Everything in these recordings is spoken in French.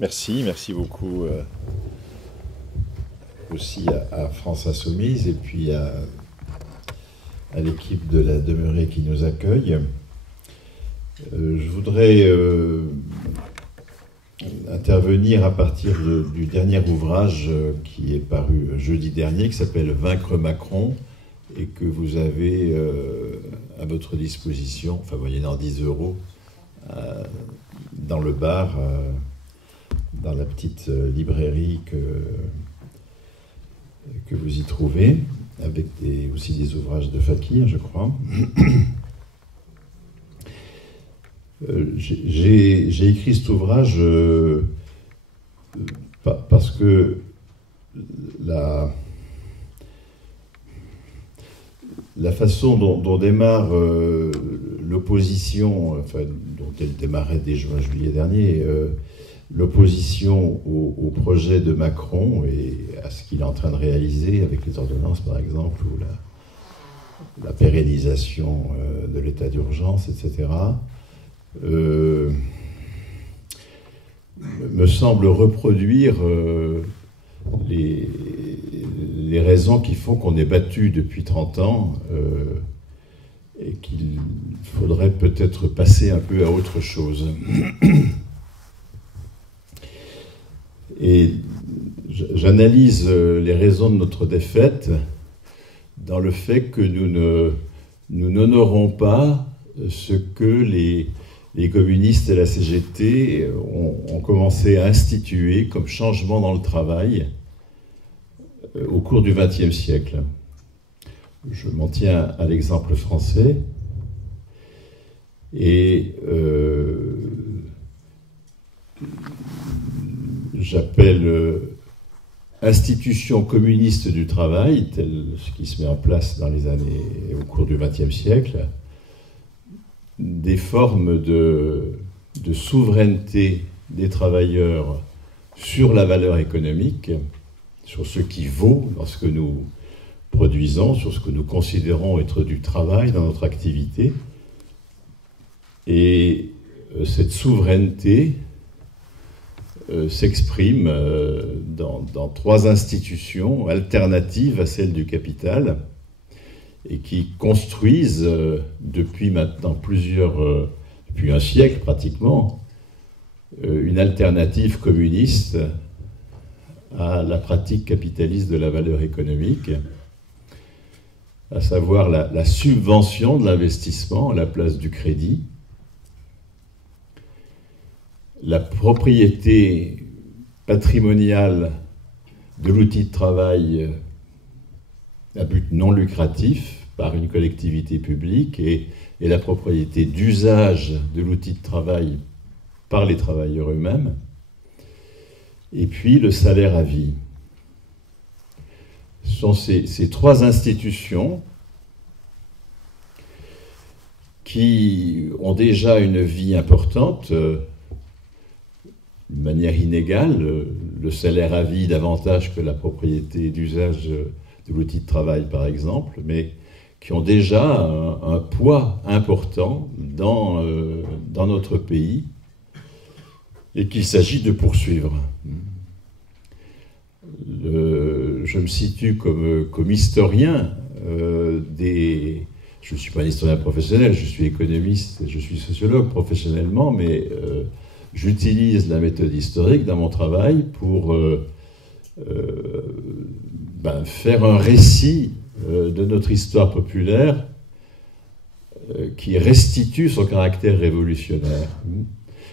Merci beaucoup aussi à France Insoumise et puis à l'équipe de la Demeurée qui nous accueille. Je voudrais intervenir à partir du dernier ouvrage qui est paru jeudi dernier, qui s'appelle « Vaincre Macron » et que vous avez à votre disposition, enfin moyennant 10 €, dans le bar, dans la petite librairie que vous y trouvez, avec aussi des ouvrages de Fakir, je crois. J'ai écrit cet ouvrage parce que la façon dont démarre l'opposition, enfin, dont elle démarrait dès juin-juillet dernier, l'opposition au projet de Macron et à ce qu'il est en train de réaliser avec les ordonnances, par exemple, ou la pérennisation de l'état d'urgence, etc., me semble reproduire les raisons qui font qu'on est battu depuis 30 ans et qu'il faudrait peut-être passer un peu à autre chose. Et j'analyse les raisons de notre défaite dans le fait que nous n'honorons pas ce que les communistes et la CGT ont commencé à instituer comme changement dans le travail au cours du XXe siècle. Je m'en tiens à l'exemple français et j'appelle institution communiste du travail, tel ce qui se met en place dans les années au cours du XXe siècle, des formes de souveraineté des travailleurs sur la valeur économique, sur ce qui vaut dans ce que nous produisons, sur ce que nous considérons être du travail dans notre activité. Et cette souveraineté s'exprime dans 3 institutions alternatives à celles du capital et qui construisent depuis maintenant depuis un siècle pratiquement, une alternative communiste à la pratique capitaliste de la valeur économique, à savoir la subvention de l'investissement à la place du crédit, la propriété patrimoniale de l'outil de travail à but non lucratif par une collectivité publique et la propriété d'usage de l'outil de travail par les travailleurs eux-mêmes, et puis le salaire à vie. Ce sont ces 3 institutions qui ont déjà une vie importante, de manière inégale, le salaire à vie davantage que la propriété d'usage de l'outil de travail, par exemple, mais qui ont déjà un poids important dans notre pays et qu'il s'agit de poursuivre. Je me situe comme historien je ne suis pas un historien professionnel, je suis économiste, je suis sociologue professionnellement, mais j'utilise la méthode historique dans mon travail pour faire un récit de notre histoire populaire qui restitue son caractère révolutionnaire.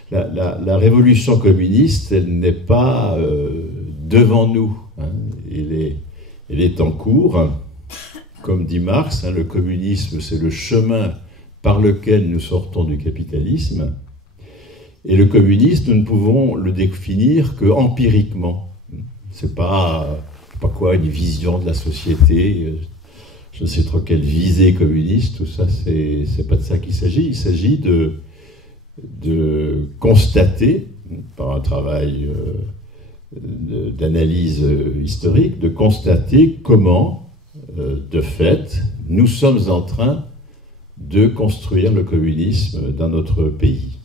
La révolution communiste, elle n'est pas devant nous. Elle est en cours. Comme dit Marx, le communisme, c'est le chemin par lequel nous sortons du capitalisme. Et le communisme, nous ne pouvons le définir que empiriquement. C'est pas une vision de la société, je ne sais trop quelle visée communiste, tout ça, c'est pas de ça qu'il s'agit. Il s'agit de constater, par un travail d'analyse historique, de constater comment, de fait, nous sommes en train de construire le communisme dans notre pays.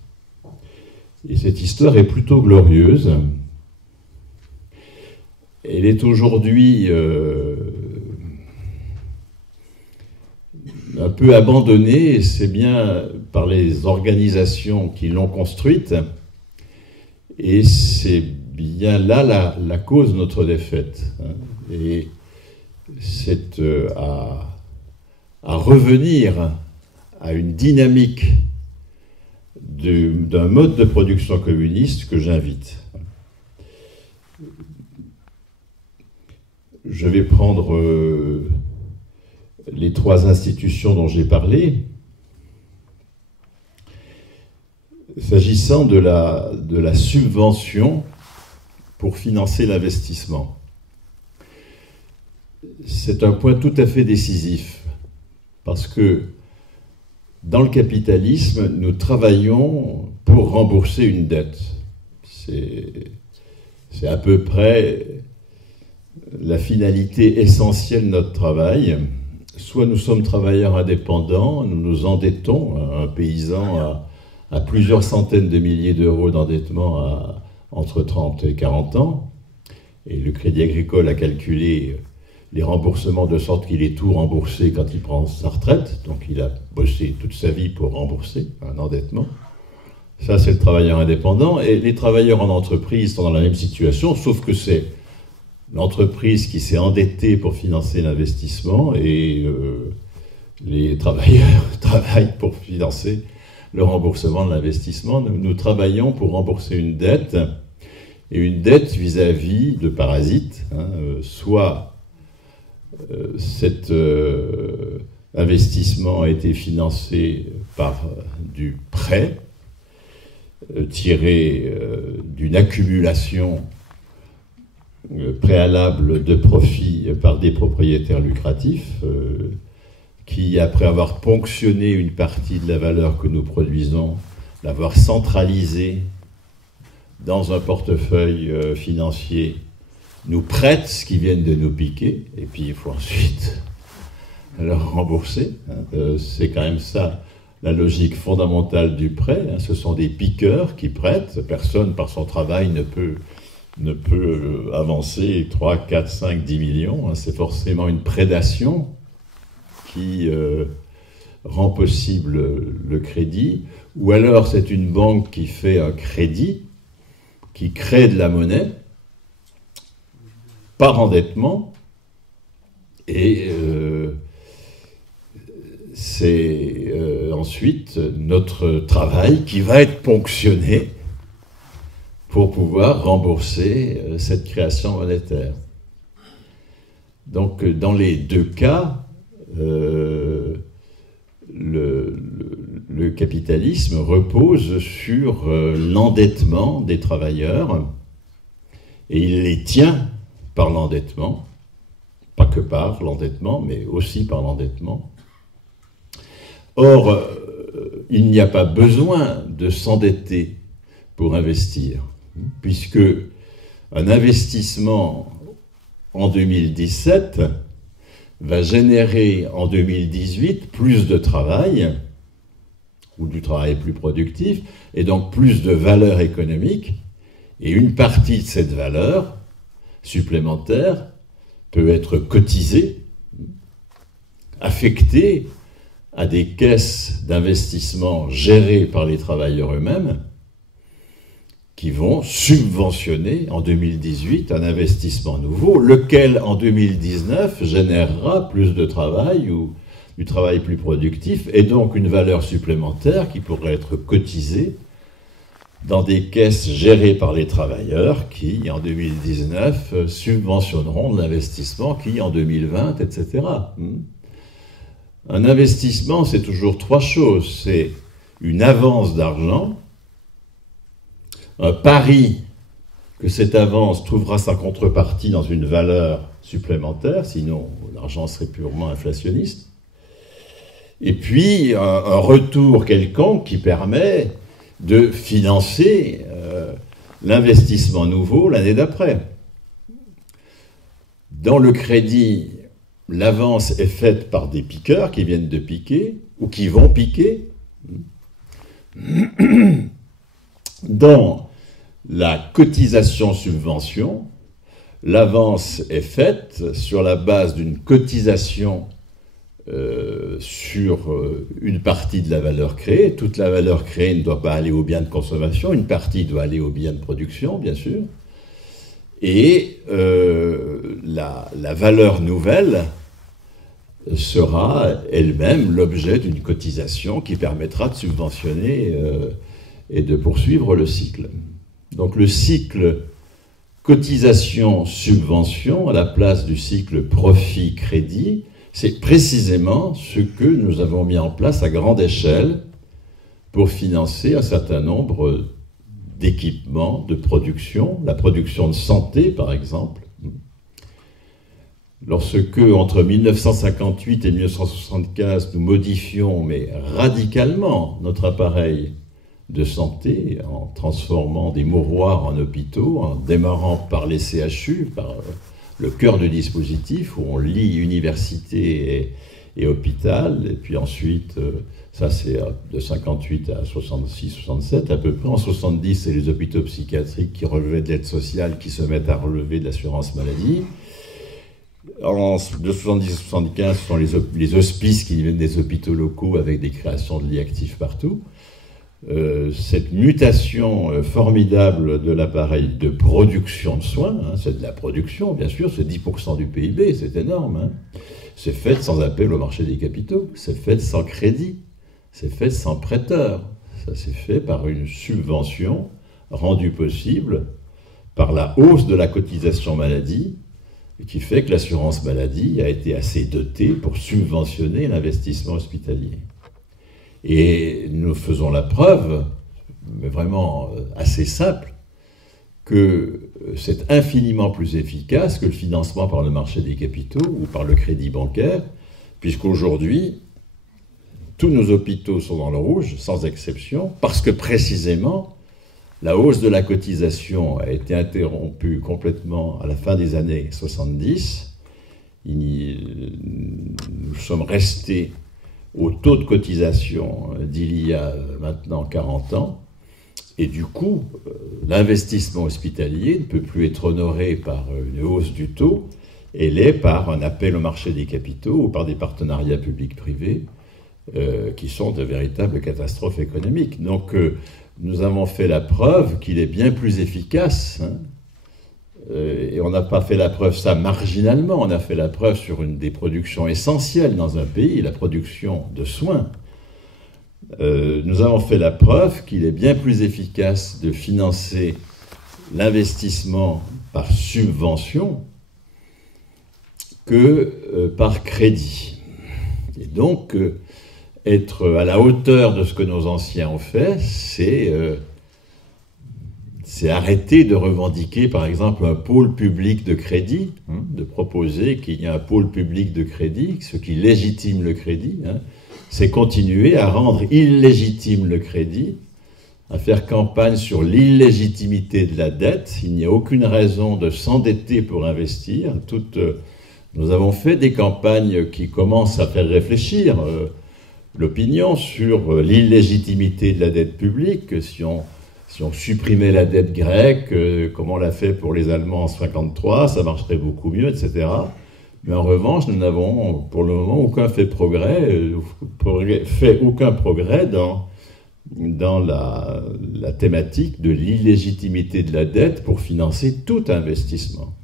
Et cette histoire est plutôt glorieuse. Elle est aujourd'hui un peu abandonnée, et c'est bien par les organisations qui l'ont construite, et c'est bien là la cause de notre défaite. Et c'est à revenir à une dynamique d'un mode de production communiste que j'invite. Je vais prendre les trois institutions dont j'ai parlé. S'agissant de la subvention pour financer l'investissement, c'est un point tout à fait décisif, parce que dans le capitalisme, nous travaillons pour rembourser une dette. C'est à peu près la finalité essentielle de notre travail. Soit nous sommes travailleurs indépendants, nous nous endettons, un paysan a plusieurs centaines de milliers d'euros d'endettement entre 30 et 40 ans, et le Crédit Agricole a calculé les remboursements de sorte qu'il est tout remboursé quand il prend sa retraite, donc il a bossé toute sa vie pour rembourser un endettement. Ça, c'est le travailleur indépendant, et les travailleurs en entreprise sont dans la même situation, sauf que c'est l'entreprise qui s'est endettée pour financer l'investissement, et les travailleurs travaillent pour financer le remboursement de l'investissement. Nous travaillons pour rembourser une dette, et une dette vis-à-vis de parasites, soit cet investissement a été financé par du prêt tiré d'une accumulation préalable de profits par des propriétaires lucratifs qui, après avoir ponctionné une partie de la valeur que nous produisons, l'avoir centralisée dans un portefeuille financier, nous prêtent ce qu'ils viennent de nous piquer, et puis il faut ensuite leur rembourser. C'est quand même ça la logique fondamentale du prêt. Ce sont des piqueurs qui prêtent. Personne, par son travail, ne peut avancer 3, 4, 5, 10 millions. C'est forcément une prédation qui rend possible le crédit. Ou alors c'est une banque qui fait un crédit, qui crée de la monnaie, par endettement, et c'est ensuite notre travail qui va être ponctionné pour pouvoir rembourser cette création monétaire. Donc dans les deux cas, le capitalisme repose sur l'endettement des travailleurs, et il les tient par l'endettement, pas que par l'endettement, mais aussi par l'endettement. Or, il n'y a pas besoin de s'endetter pour investir, puisque un investissement en 2017 va générer en 2018 plus de travail, ou du travail plus productif, et donc plus de valeur économique, et une partie de cette valeur supplémentaire peut être cotisée, affectée à des caisses d'investissement gérées par les travailleurs eux-mêmes, qui vont subventionner en 2018 un investissement nouveau, lequel en 2019 générera plus de travail ou du travail plus productif, et donc une valeur supplémentaire qui pourrait être cotisée dans des caisses gérées par les travailleurs qui, en 2019, subventionneront de l'investissement qui, en 2020, etc. Un investissement, c'est toujours trois choses. C'est une avance d'argent, un pari que cette avance trouvera sa contrepartie dans une valeur supplémentaire, sinon l'argent serait purement inflationniste, et puis un retour quelconque qui permet de financer l'investissement nouveau l'année d'après. Dans le crédit, l'avance est faite par des piqueurs qui viennent de piquer ou qui vont piquer. Dans la cotisation-subvention, l'avance est faite sur la base d'une cotisation sur une partie de la valeur créée. Toute la valeur créée ne doit pas aller aux biens de consommation, une partie doit aller aux biens de production, bien sûr. Et la valeur nouvelle sera elle-même l'objet d'une cotisation qui permettra de subventionner et de poursuivre le cycle. Donc le cycle cotisation-subvention à la place du cycle profit-crédit, c'est précisément ce que nous avons mis en place à grande échelle pour financer un certain nombre d'équipements, de production, la production de santé par exemple. Lorsque, entre 1958 et 1975, nous modifions, mais radicalement, notre appareil de santé, en transformant des mouroirs en hôpitaux, en démarrant par les CHU, par le cœur du dispositif, où on lie université et hôpital, et puis ensuite, ça c'est de 58 à 66, 67, à peu près. En 70, c'est les hôpitaux psychiatriques qui relevaient de l'aide sociale, qui se mettent à relever de l'assurance maladie. De 70 à 75, ce sont les hospices qui viennent des hôpitaux locaux avec des créations de lits actifs partout. Cette mutation formidable de l'appareil de production de soins, hein, c'est de la production, bien sûr, c'est 10% du PIB, c'est énorme. Hein. C'est fait sans appel au marché des capitaux, c'est fait sans crédit, c'est fait sans prêteur. Ça s'est fait par une subvention rendue possible par la hausse de la cotisation maladie, qui fait que l'assurance maladie a été assez dotée pour subventionner l'investissement hospitalier. Et nous faisons la preuve, mais vraiment assez simple, que c'est infiniment plus efficace que le financement par le marché des capitaux ou par le crédit bancaire, puisqu'aujourd'hui, tous nos hôpitaux sont dans le rouge, sans exception, parce que précisément, la hausse de la cotisation a été interrompue complètement à la fin des années 70. Nous sommes restés au taux de cotisation d'il y a maintenant 40 ans. Et du coup, l'investissement hospitalier ne peut plus être honoré par une hausse du taux, et l'est par un appel au marché des capitaux ou par des partenariats publics-privés qui sont de véritables catastrophes économiques. Donc, nous avons fait la preuve qu'il est bien plus efficace, hein, et on n'a pas fait la preuve ça marginalement, on a fait la preuve sur une des productions essentielles dans un pays, la production de soins. Nous avons fait la preuve qu'il est bien plus efficace de financer l'investissement par subvention que par crédit. Et donc, être à la hauteur de ce que nos anciens ont fait, c'est arrêter de revendiquer, par exemple, un pôle public de crédit, hein, de proposer qu'il y ait un pôle public de crédit, ce qui légitime le crédit, hein, c'est continuer à rendre illégitime le crédit, à faire campagne sur l'illégitimité de la dette. Il n'y a aucune raison de s'endetter pour investir. Nous avons fait des campagnes qui commencent à faire réfléchir l'opinion sur l'illégitimité de la dette publique. Si on supprimait la dette grecque, comme on l'a fait pour les Allemands en 1953, ça marcherait beaucoup mieux, etc. Mais en revanche, nous n'avons pour le moment aucun aucun progrès dans la thématique de l'illégitimité de la dette pour financer tout investissement.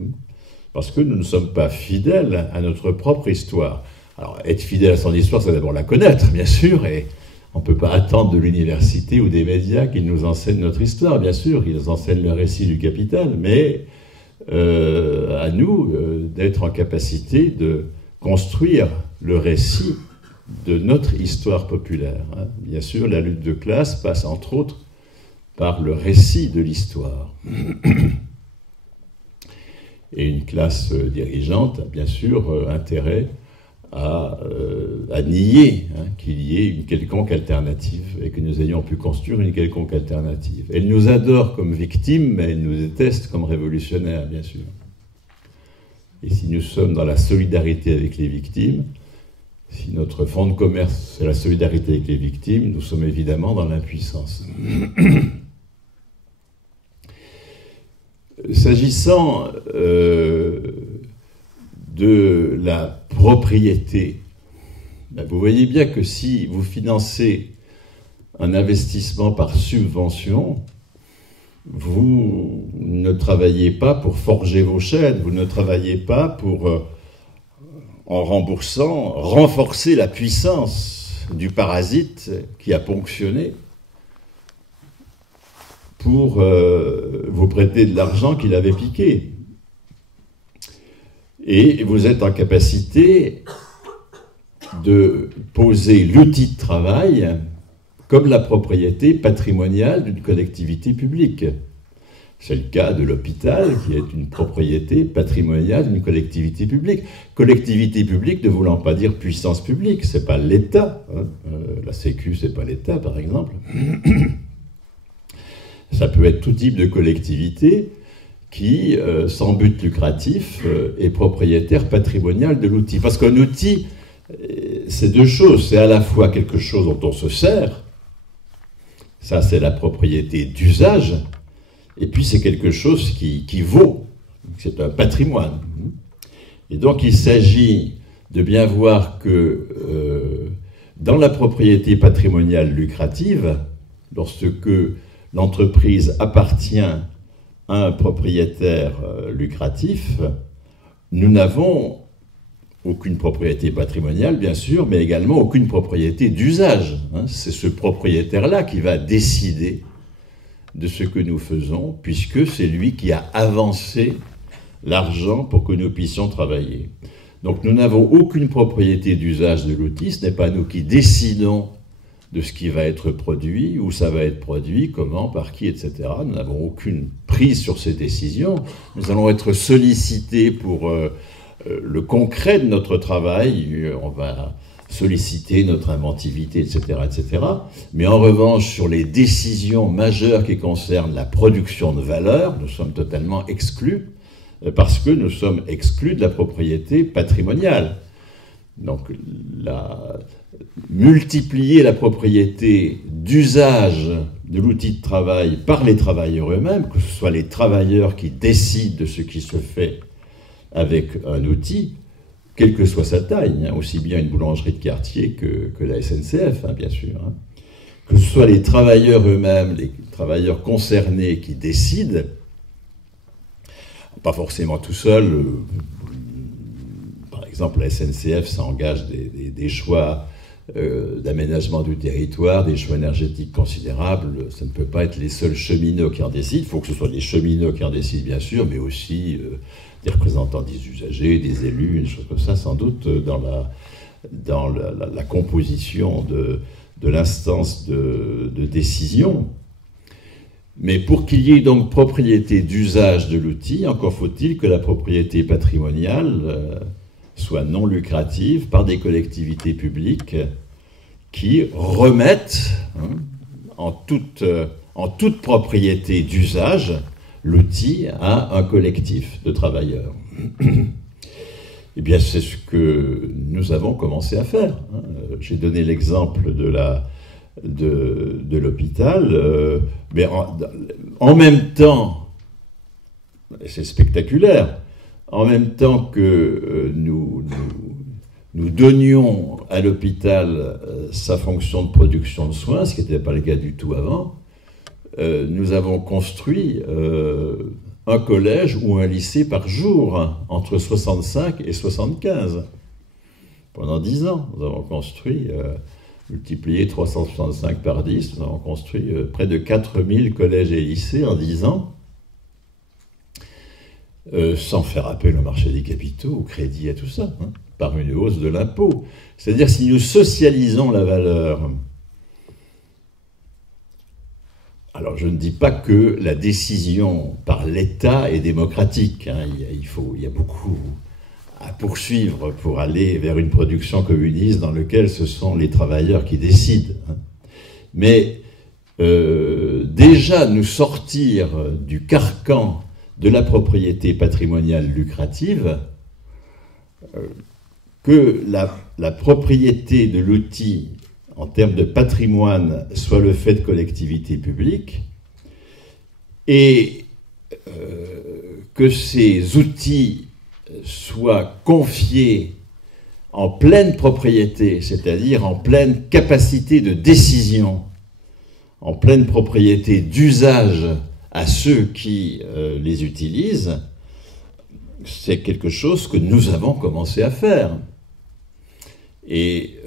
Parce que nous ne sommes pas fidèles à notre propre histoire. Alors, être fidèle à son histoire, c'est d'abord la connaître, bien sûr, et on ne peut pas attendre de l'université ou des médias qu'ils nous enseignent notre histoire, bien sûr, qu'ils nous enseignent le récit du capital, mais à nous d'être en capacité de construire le récit de notre histoire populaire. Hein. Bien sûr, la lutte de classe passe entre autres par le récit de l'histoire. Et une classe dirigeante a bien sûr intérêt à nier qu'il y ait une quelconque alternative et que nous ayons pu construire une quelconque alternative. Elle nous adore comme victimes, mais elle nous déteste comme révolutionnaires, bien sûr. Et si nous sommes dans la solidarité avec les victimes, si notre fonds de commerce c'est la solidarité avec les victimes, nous sommes évidemment dans l'impuissance. S'agissant de la propriété, ben vous voyez bien que si vous financez un investissement par subvention, vous ne travaillez pas pour forger vos chaînes, vous ne travaillez pas pour, en remboursant, renforcer la puissance du parasite qui a ponctionné pour vous prêter de l'argent qu'il avait piqué. Et vous êtes en capacité de poser l'outil de travail comme la propriété patrimoniale d'une collectivité publique. C'est le cas de l'hôpital, qui est une propriété patrimoniale d'une collectivité publique. Collectivité publique ne voulant pas dire puissance publique, c'est pas l'État. Hein. La Sécu, c'est pas l'État, par exemple. Ça peut être tout type de collectivité qui, sans but lucratif, est propriétaire patrimonial de l'outil. Parce qu'un outil, c'est deux choses. C'est à la fois quelque chose dont on se sert, ça c'est la propriété d'usage, et puis c'est quelque chose qui vaut, c'est un patrimoine. Et donc il s'agit de bien voir que dans la propriété patrimoniale lucrative, lorsque l'entreprise appartient à un propriétaire lucratif, nous n'avons aucune propriété patrimoniale, bien sûr, mais également aucune propriété d'usage. C'est ce propriétaire-là qui va décider de ce que nous faisons, puisque c'est lui qui a avancé l'argent pour que nous puissions travailler. Donc nous n'avons aucune propriété d'usage de l'outil, ce n'est pas nous qui décidons de ce qui va être produit, où ça va être produit, comment, par qui, etc. Nous n'avons aucune prise sur ces décisions. Nous allons être sollicités pour le concret de notre travail, on va solliciter notre inventivité, etc., etc. Mais en revanche, sur les décisions majeures qui concernent la production de valeur, nous sommes totalement exclus, parce que nous sommes exclus de la propriété patrimoniale. Donc, multiplier la propriété d'usage de l'outil de travail par les travailleurs eux-mêmes, que ce soit les travailleurs qui décident de ce qui se fait avec un outil, quelle que soit sa taille, aussi bien une boulangerie de quartier que la SNCF, bien sûr. Que ce soit les travailleurs eux-mêmes, les travailleurs concernés qui décident, pas forcément tout seuls. Par exemple, la SNCF, ça engage des choix d'aménagement du territoire, des choix énergétiques considérables. Ça ne peut pas être les seuls cheminots qui en décident. Il faut que ce soit les cheminots qui en décident, bien sûr, mais aussi des représentants des usagers, des élus, une chose comme ça, sans doute, dans la composition de l'instance de décision. Mais pour qu'il y ait donc propriété d'usage de l'outil, encore faut-il que la propriété patrimoniale soit non lucrative par des collectivités publiques qui remettent en toute propriété d'usage l'outil à un collectif de travailleurs. Eh bien, c'est ce que nous avons commencé à faire. J'ai donné l'exemple de l'hôpital, mais en même temps, c'est spectaculaire, en même temps que nous donnions à l'hôpital sa fonction de production de soins, ce qui n'était pas le cas du tout avant, nous avons construit un collège ou un lycée par jour, entre 65 et 75. Pendant 10 ans, nous avons construit, multiplié 365 par 10, nous avons construit près de 4000 collèges et lycées en 10 ans, sans faire appel au marché des capitaux, au crédit, à tout ça, par une hausse de l'impôt. C'est-à-dire, si nous socialisons la valeur, alors je ne dis pas que la décision par l'État est démocratique, il y a beaucoup à poursuivre pour aller vers une production communiste dans laquelle ce sont les travailleurs qui décident. Mais déjà nous sortir du carcan de la propriété patrimoniale lucrative, que la propriété de l'outil en termes de patrimoine soit le fait de collectivités publiques, et que ces outils soient confiés en pleine propriété, c'est-à-dire en pleine capacité de décision, en pleine propriété d'usage à ceux qui les utilisent, c'est quelque chose que nous avons commencé à faire. Et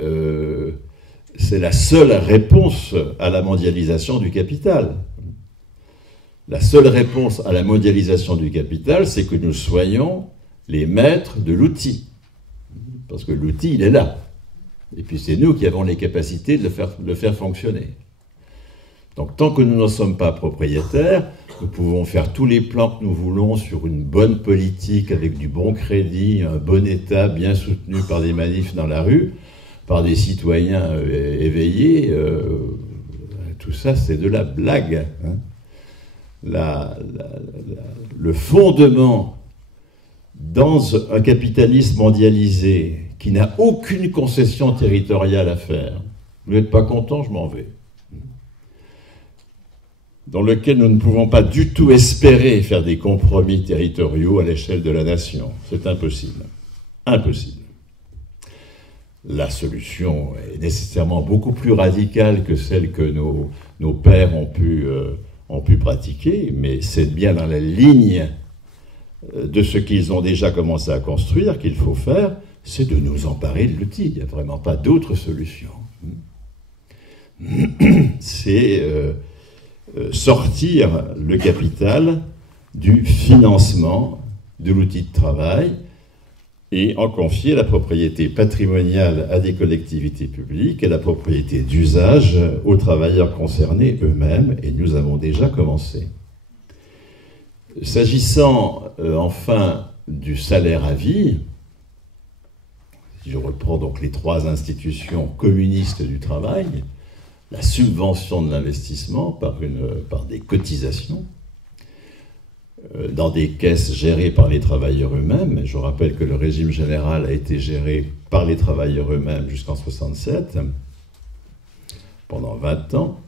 c'est la seule réponse à la mondialisation du capital. La seule réponse à la mondialisation du capital, c'est que nous soyons les maîtres de l'outil. Parce que l'outil, il est là. Et puis c'est nous qui avons les capacités de le faire fonctionner. Donc tant que nous n'en sommes pas propriétaires, nous pouvons faire tous les plans que nous voulons sur une bonne politique, avec du bon crédit, un bon État bien soutenu par des manifs dans la rue, par des citoyens éveillés. Tout ça, c'est de la blague. Hein. Le fondement dans un capitalisme mondialisé qui n'a aucune concession territoriale à faire, vous n'êtes pas content, je m'en vais, dans lequel nous ne pouvons pas du tout espérer faire des compromis territoriaux à l'échelle de la nation. C'est impossible. Impossible. La solution est nécessairement beaucoup plus radicale que celle que nos pères ont pu pratiquer, mais c'est bien dans la ligne de ce qu'ils ont déjà commencé à construire qu'il faut faire, c'est de nous emparer de l'outil. Il n'y a vraiment pas d'autre solution. C'est sortir le capital du financement de l'outil de travail et en confier la propriété patrimoniale à des collectivités publiques et la propriété d'usage aux travailleurs concernés eux-mêmes, et nous avons déjà commencé. S'agissant enfin du salaire à vie, si je reprends donc les trois institutions communistes du travail, la subvention de l'investissement par des cotisations, dans des caisses gérées par les travailleurs eux-mêmes. Je rappelle que le régime général a été géré par les travailleurs eux-mêmes jusqu'en 1967, pendant 20 ans,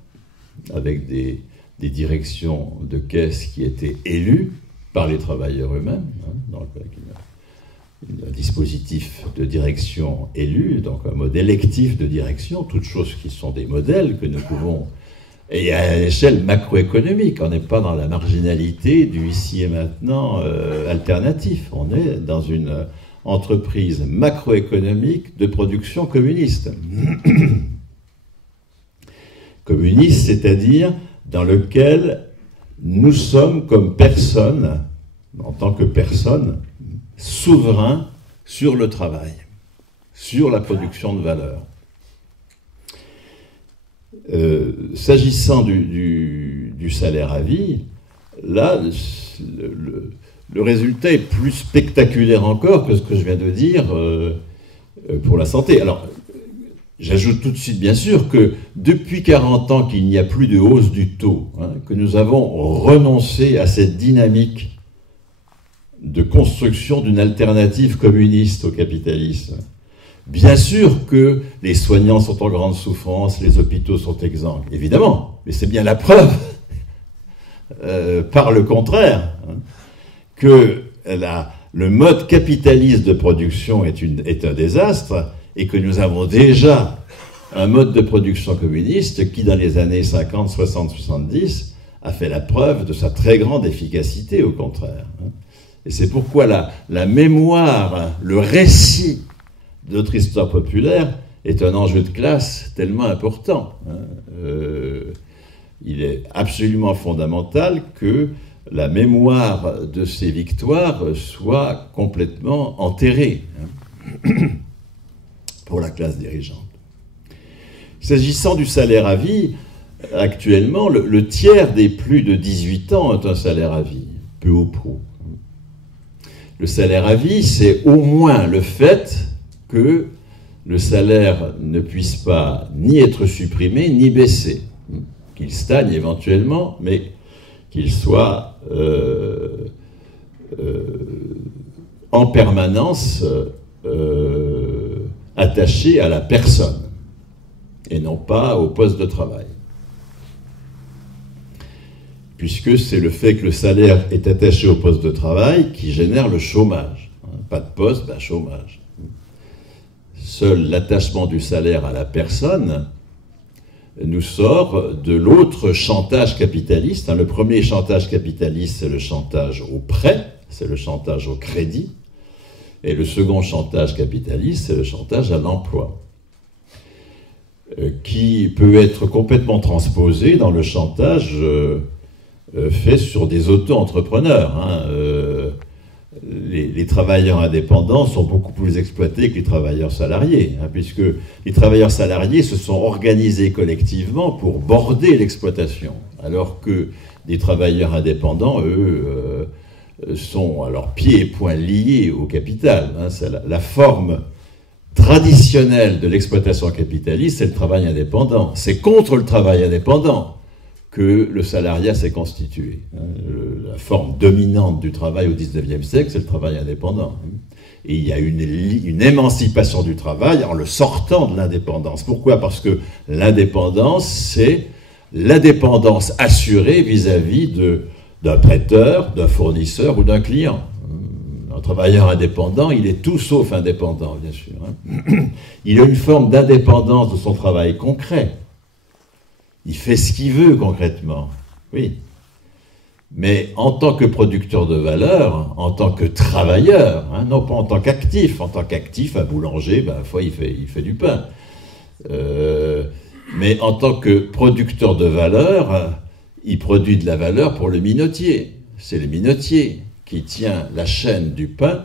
avec des directions de caisses qui étaient élues par les travailleurs eux-mêmes, hein, donc avec un dispositif de direction élu, donc un mode électif de direction, toutes choses qui sont des modèles que nous pouvons... Et à l'échelle macroéconomique, on n'est pas dans la marginalité du ici et maintenant alternatif. On est dans une entreprise macroéconomique de production communiste. Communiste, c'est-à-dire dans lequel nous sommes comme personne, en tant que personne, souverains sur le travail, sur la production de valeur. S'agissant du salaire à vie, là, le résultat est plus spectaculaire encore que ce que je viens de dire pour la santé. Alors, j'ajoute tout de suite, bien sûr, que depuis 40 ans qu'il n'y a plus de hausse du taux, hein, que nous avons renoncé à cette dynamique de construction d'une alternative communiste au capitalisme. Bien sûr que les soignants sont en grande souffrance, les hôpitaux sont exsangues, évidemment, mais c'est bien la preuve, par le contraire, hein, que le mode capitaliste de production est un désastre et que nous avons déjà un mode de production communiste qui, dans les années 50, 60, 70, a fait la preuve de sa très grande efficacité, au contraire. Hein. Et c'est pourquoi la mémoire, le récit de notre histoire populaire est un enjeu de classe tellement important. Il est absolument fondamental que la mémoire de ces victoires soit complètement enterrée pour la classe dirigeante. S'agissant du salaire à vie, actuellement, le tiers des plus de 18 ans ont un salaire à vie, peu ou prou. Le salaire à vie, c'est au moins le fait que le salaire ne puisse pas ni être supprimé, ni baisser. Qu'il stagne éventuellement, mais qu'il soit en permanence attaché à la personne, et non pas au poste de travail. puisque c'est le fait que le salaire est attaché au poste de travail qui génère le chômage. Pas de poste, ben chômage. Seul l'attachement du salaire à la personne nous sort de l'autre chantage capitaliste. Le premier chantage capitaliste, c'est le chantage au prêt, c'est le chantage au crédit. Et le second chantage capitaliste, c'est le chantage à l'emploi, qui peut être complètement transposé dans le chantage fait sur des auto-entrepreneurs. Les travailleurs indépendants sont beaucoup plus exploités que les travailleurs salariés, puisque les travailleurs salariés se sont organisés collectivement pour border l'exploitation, alors que des travailleurs indépendants, eux, sont à leurs pieds et poings liés au capital. C'est la forme traditionnelle de l'exploitation capitaliste, c'est le travail indépendant. C'est contre le travail indépendant que le salariat s'est constitué. La forme dominante du travail au XIXe siècle, c'est le travail indépendant. Et il y a une émancipation du travail en le sortant de l'indépendance. Pourquoi? Parce que l'indépendance, c'est l'indépendance assurée vis-à-vis d'un prêteur, d'un fournisseur ou d'un client. Un travailleur indépendant, il est tout sauf indépendant, bien sûr. Il a une forme d'indépendance de son travail concret. Il fait ce qu'il veut concrètement, oui. Mais en tant que producteur de valeur, en tant que travailleur, non pas en tant qu'actif. En tant qu'actif, un boulanger, ben, fois, il fait du pain. Mais en tant que producteur de valeur, il produit de la valeur pour le minotier. C'est le minotier qui tient la chaîne du pain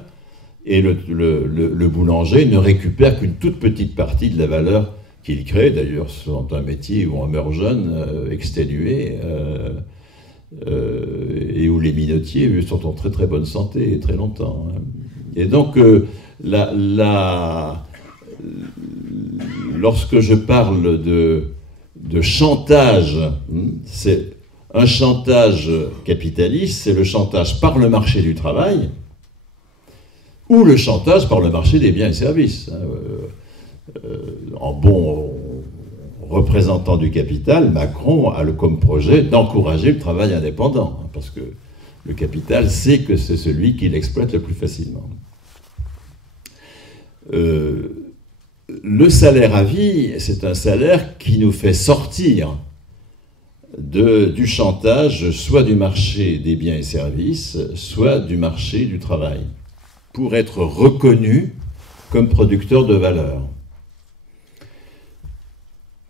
et le boulanger ne récupère qu'une toute petite partie de la valeur qu'il crée. D'ailleurs, c'est un métier où on meurt jeune, exténué, et où les minotiers, eux, sont en très très bonne santé et très longtemps. Et donc, lorsque je parle de chantage, c'est un chantage capitaliste, c'est le chantage par le marché du travail ou le chantage par le marché des biens et services. En bon représentant du capital, Macron a comme projet d'encourager le travail indépendant, parce que le capital sait que c'est celui qui l'exploite le plus facilement. Le salaire à vie, c'est un salaire qui nous fait sortir du chantage, soit du marché des biens et services, soit du marché du travail, pour être reconnu comme producteur de valeur.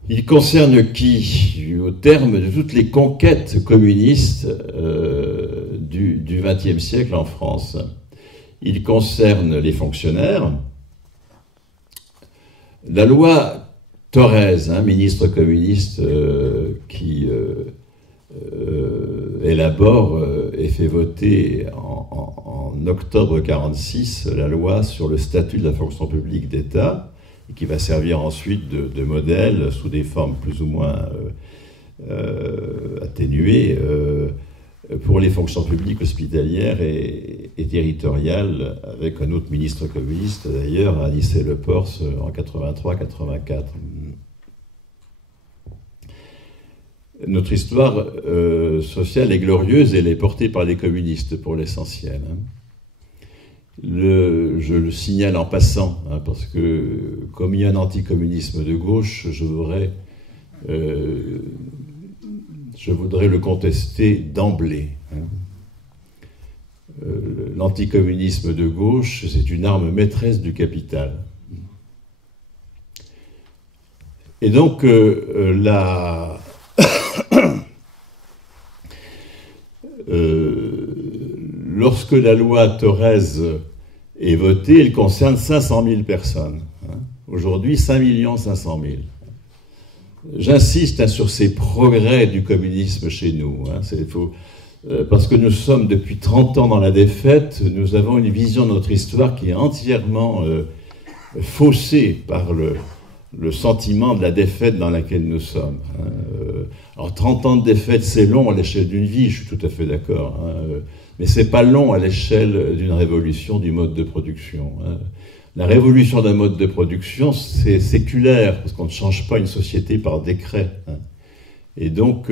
Il concerne qui, au terme de toutes les conquêtes communistes du XXe siècle en France? Il concerne les fonctionnaires. La loi Thorez, ministre communiste qui élabore et fait voter en octobre 1946 la loi sur le statut de la fonction publique d'État, et qui va servir ensuite de modèle sous des formes plus ou moins atténuées pour les fonctions publiques hospitalières et territoriales, avec un autre ministre communiste d'ailleurs, Anicet Le Pors, en 83-84. Notre histoire sociale est glorieuse et elle est portée par les communistes pour l'essentiel. Je le signale en passant, parce que comme il y a un anticommunisme de gauche, je voudrais le contester d'emblée. L'anticommunisme de gauche, c'est une arme maîtresse du capital. Et donc, lorsque la loi Thorez est votée, elle concerne 500 000 personnes. Aujourd'hui, 5 500 000. J'insiste sur ces progrès du communisme chez nous. Parce que nous sommes depuis 30 ans dans la défaite, nous avons une vision de notre histoire qui est entièrement faussée par le sentiment de la défaite dans laquelle nous sommes. Alors 30 ans de défaite, c'est long à l'échelle d'une vie, je suis tout à fait d'accord, mais c'est pas long à l'échelle d'une révolution du mode de production. La révolution d'un mode de production, c'est séculaire, parce qu'on ne change pas une société par décret. Et donc,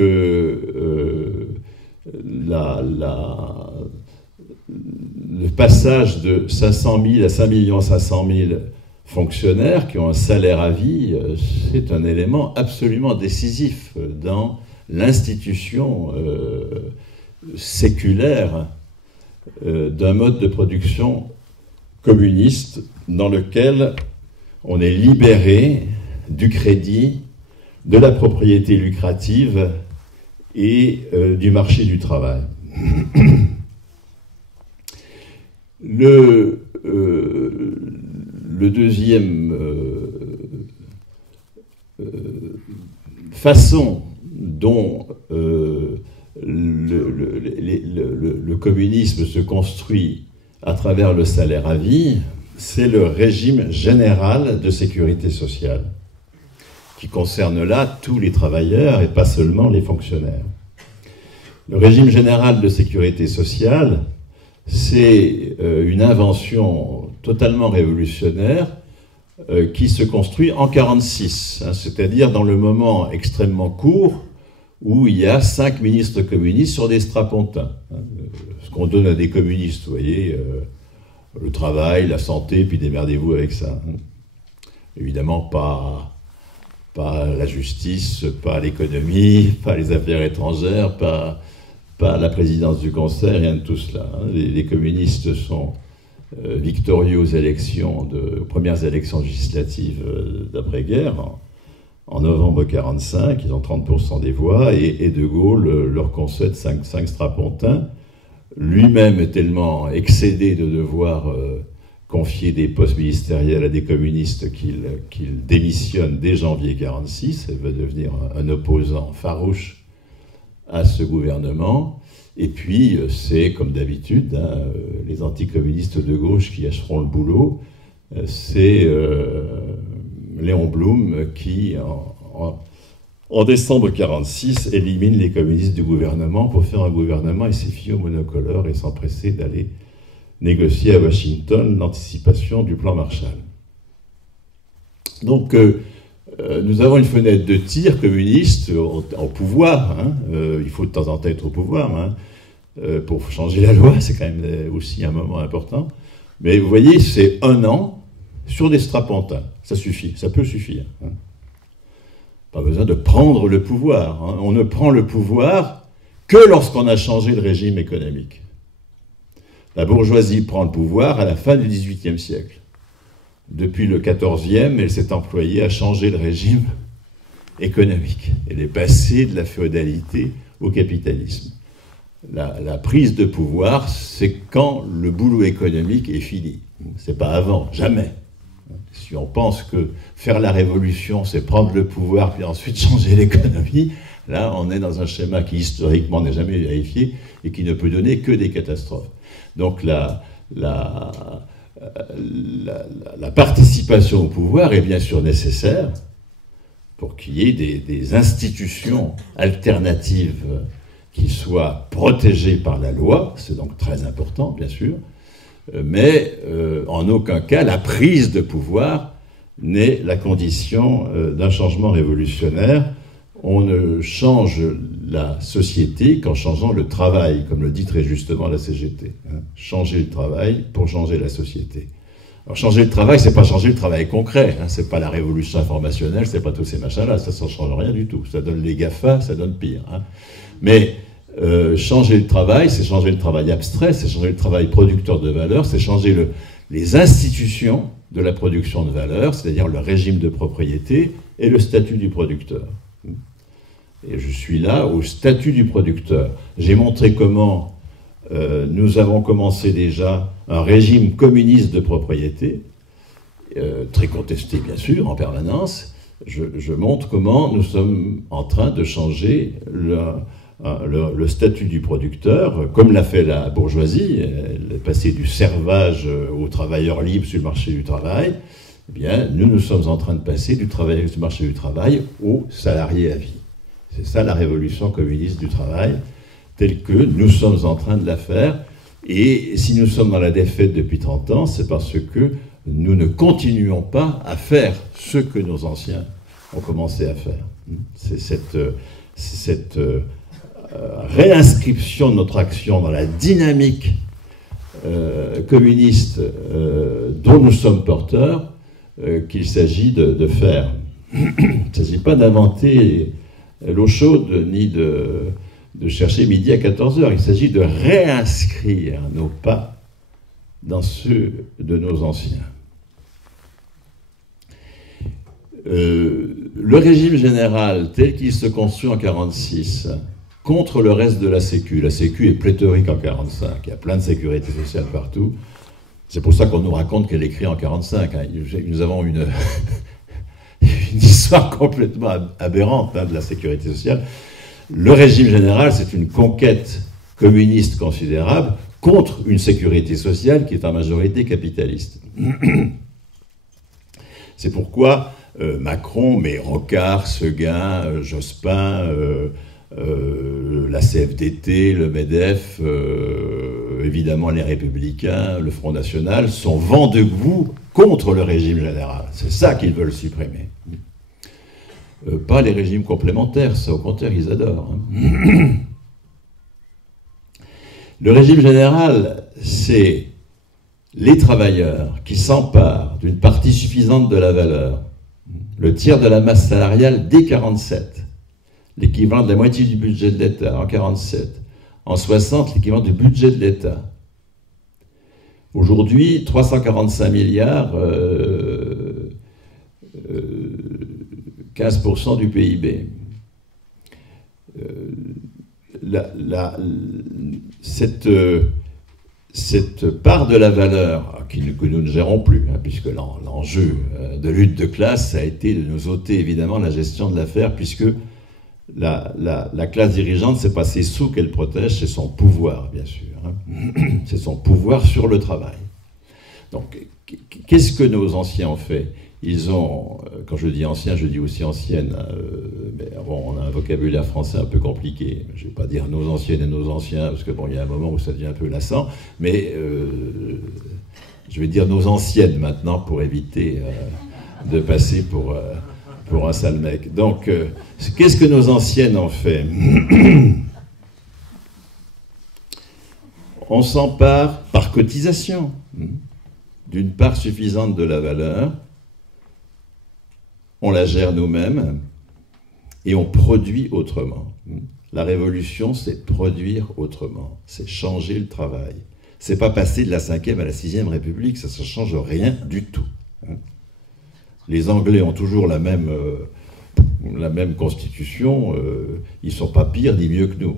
le passage de 500 000 à 5 500 000 fonctionnaires qui ont un salaire à vie, c'est un élément absolument décisif dans l'institution séculaire d'un mode de production communiste dans lequel on est libéré du crédit, de la propriété lucrative et du marché du travail. Le deuxième façon dont le communisme se construit à travers le salaire à vie, c'est le régime général de sécurité sociale, qui concerne là tous les travailleurs et pas seulement les fonctionnaires. Le régime général de sécurité sociale, c'est une invention totalement révolutionnaire qui se construit en 1946, c'est-à-dire dans le moment extrêmement court où il y a 5 ministres communistes sur des strapontins. Ce qu'on donne à des communistes, vous voyez, le travail, la santé, puis démerdez-vous avec ça. Évidemment, pas la justice, pas l'économie, pas les affaires étrangères, pas la présidence du Conseil, rien de tout cela. Les communistes sont victorieux aux premières élections législatives d'après-guerre, en novembre 1945, ils ont 30% des voix, et De Gaulle leur concède 5 strapontins. Lui-même est tellement excédé de devoir confier des postes ministériels à des communistes qu'il démissionne dès janvier 1946, et veut devenir un opposant farouche à ce gouvernement. Et puis, c'est comme d'habitude, les anticommunistes de gauche qui acheveront le boulot. C'est Léon Blum qui, en décembre 1946, élimine les communistes du gouvernement pour faire un gouvernement et ses filles au monocolore et s'empresser d'aller négocier à Washington l'anticipation du plan Marshall. Donc, nous avons une fenêtre de tir communiste au pouvoir. Il faut de temps en temps être au pouvoir pour changer la loi, c'est quand même aussi un moment important. Mais vous voyez, c'est 1 an sur des strapontins. Ça suffit, ça peut suffire. Pas besoin de prendre le pouvoir. On ne prend le pouvoir que lorsqu'on a changé le régime économique. La bourgeoisie prend le pouvoir à la fin du XVIIIe siècle. Depuis le XIVe, elle s'est employée à changer le régime économique. Elle est passée de la féodalité au capitalisme. La prise de pouvoir, c'est quand le boulot économique est fini. C'est pas avant, jamais. Si on pense que faire la révolution, c'est prendre le pouvoir puis ensuite changer l'économie, là, on est dans un schéma qui historiquement n'est jamais vérifié et qui ne peut donner que des catastrophes. Donc la participation au pouvoir est bien sûr nécessaire pour qu'il y ait des institutions alternatives qui soient protégées par la loi, c'est donc très important, bien sûr, mais en aucun cas la prise de pouvoir n'est la condition d'un changement révolutionnaire. On ne change la société qu'en changeant le travail, comme le dit très justement la CGT. Changer le travail pour changer la société. Alors changer le travail, c'est pas changer le travail concret, c'est pas la révolution informationnelle, c'est pas tous ces machins-là, ça ne change rien du tout. Ça donne les GAFA, ça donne pire. Mais changer le travail, c'est changer le travail abstrait, c'est changer le travail producteur de valeur, c'est changer les institutions de la production de valeur, c'est-à-dire le régime de propriété et le statut du producteur. Et je suis là au statut du producteur. J'ai montré comment nous avons commencé déjà un régime communiste de propriété, très contesté bien sûr, en permanence. Je montre comment nous sommes en train de changer le statut du producteur, comme l'a fait la bourgeoisie. Elle est passée du servage aux travailleurs libres sur le marché du travail. Eh bien, nous sommes en train de passer du marché du travail aux salariés à vie. C'est ça la révolution communiste du travail, telle que nous sommes en train de la faire. Et si nous sommes dans la défaite depuis 30 ans, c'est parce que nous ne continuons pas à faire ce que nos anciens ont commencé à faire. C'est cette réinscription de notre action dans la dynamique communiste dont nous sommes porteurs qu'il s'agit de faire. Il ne s'agit pas d'inventer l'eau chaude ni de chercher midi à 14h. Il s'agit de réinscrire nos pas dans ceux de nos anciens. Le régime général tel qu'il se construit en 1946 contre le reste de la Sécu est pléthorique en 1945, il y a plein de sécurité sociale partout, c'est pour ça qu'on nous raconte qu'elle est créée en 1945, hein. Nous avons une histoire complètement aberrante de la sécurité sociale. Le régime général, c'est une conquête communiste considérable contre une sécurité sociale qui est en majorité capitaliste. C'est pourquoi Macron, mais Rocard, Seguin, Jospin, la CFDT, le MEDEF, évidemment les Républicains, le Front National, sont vent debout contre le régime général. C'est ça qu'ils veulent supprimer. Pas les régimes complémentaires, ça au contraire, ils adorent. Hein. Le régime général, c'est les travailleurs qui s'emparent d'une partie suffisante de la valeur, le tiers de la masse salariale dès 1947, l'équivalent de la moitié du budget de l'État en 1947, en 1960, l'équivalent du budget de l'État. Aujourd'hui, 345 milliards, 15% du PIB. Cette part de la valeur que nous ne gérons plus, hein, puisque l'enjeu de lutte de classe a été de nous ôter évidemment la gestion de l'affaire, puisque la classe dirigeante, c'est pas ses sous qu'elle protège, c'est son pouvoir, bien sûr. Hein. C'est son pouvoir sur le travail. Donc, qu'est-ce que nos anciens ont fait? Ils ont, quand je dis anciens, je dis aussi anciennes, mais bon, on a un vocabulaire français un peu compliqué. Je ne vais pas dire nos anciennes et nos anciens, parce que bon, il y a un moment où ça devient un peu lassant, mais je vais dire nos anciennes maintenant pour éviter de passer pour un sale mec. Donc, qu'est-ce que nos anciennes ont fait? On s'empare par cotisation d'une part suffisante de la valeur, on la gère nous-mêmes et on produit autrement. La révolution, c'est produire autrement, c'est changer le travail. C'est pas passer de la 5e à la 6e République, ça ne change rien du tout. Les Anglais ont toujours la même constitution, ils ne sont pas pires ni mieux que nous.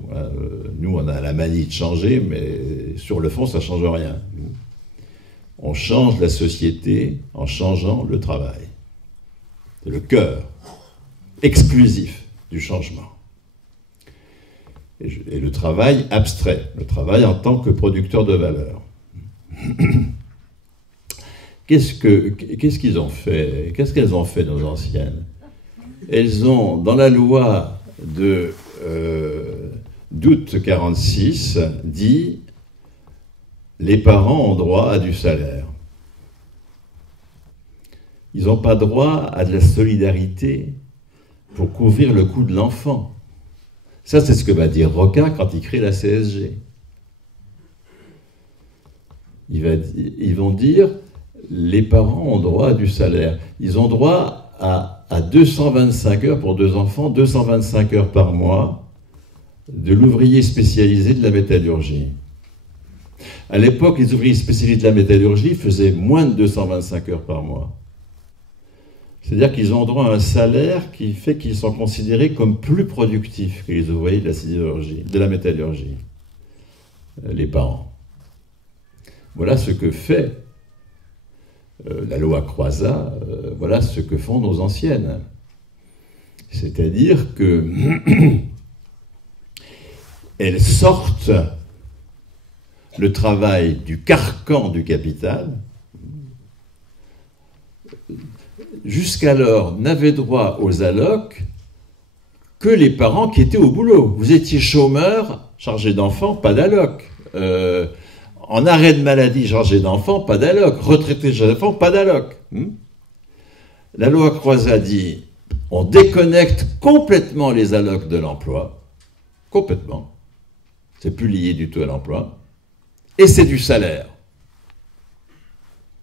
Nous, on a la manie de changer, mais sur le fond, ça ne change rien. On change la société en changeant le travail. C'est le cœur exclusif du changement. Et le travail abstrait, le travail en tant que producteur de valeur. Qu'est-ce qu'ils ont fait? Qu'est-ce qu'elles ont fait, nos anciennes? Elles ont, dans la loi d'août 1946, dit « Les parents ont droit à du salaire ». Ils n'ont pas droit à de la solidarité pour couvrir le coût de l'enfant. Ça, c'est ce que va dire Rocard quand il crée la CSG. Ils vont dire, les parents ont droit à du salaire. Ils ont droit à 225 heures pour 2 enfants, 225 heures par mois de l'ouvrier spécialisé de la métallurgie. À l'époque, les ouvriers spécialisés de la métallurgie faisaient moins de 225 heures par mois. C'est-à-dire qu'ils ont droit à un salaire qui fait qu'ils sont considérés comme plus productifs que les ouvriers de la sidérurgie, de la métallurgie, les parents. Voilà ce que fait la loi Croizat, voilà ce que font nos anciennes. C'est-à-dire que elles sortent le travail du carcan du capital. Jusqu'alors, n'avaient droit aux allocs que les parents qui étaient au boulot. Vous étiez chômeur, chargé d'enfants, pas d'alloc. En arrêt de maladie, chargé d'enfants, pas d'alloc. Retraité chargé d'enfants, pas d'alloc. La loi Croizat dit, on déconnecte complètement les allocs de l'emploi, complètement. C'est plus lié du tout à l'emploi. Et c'est du salaire.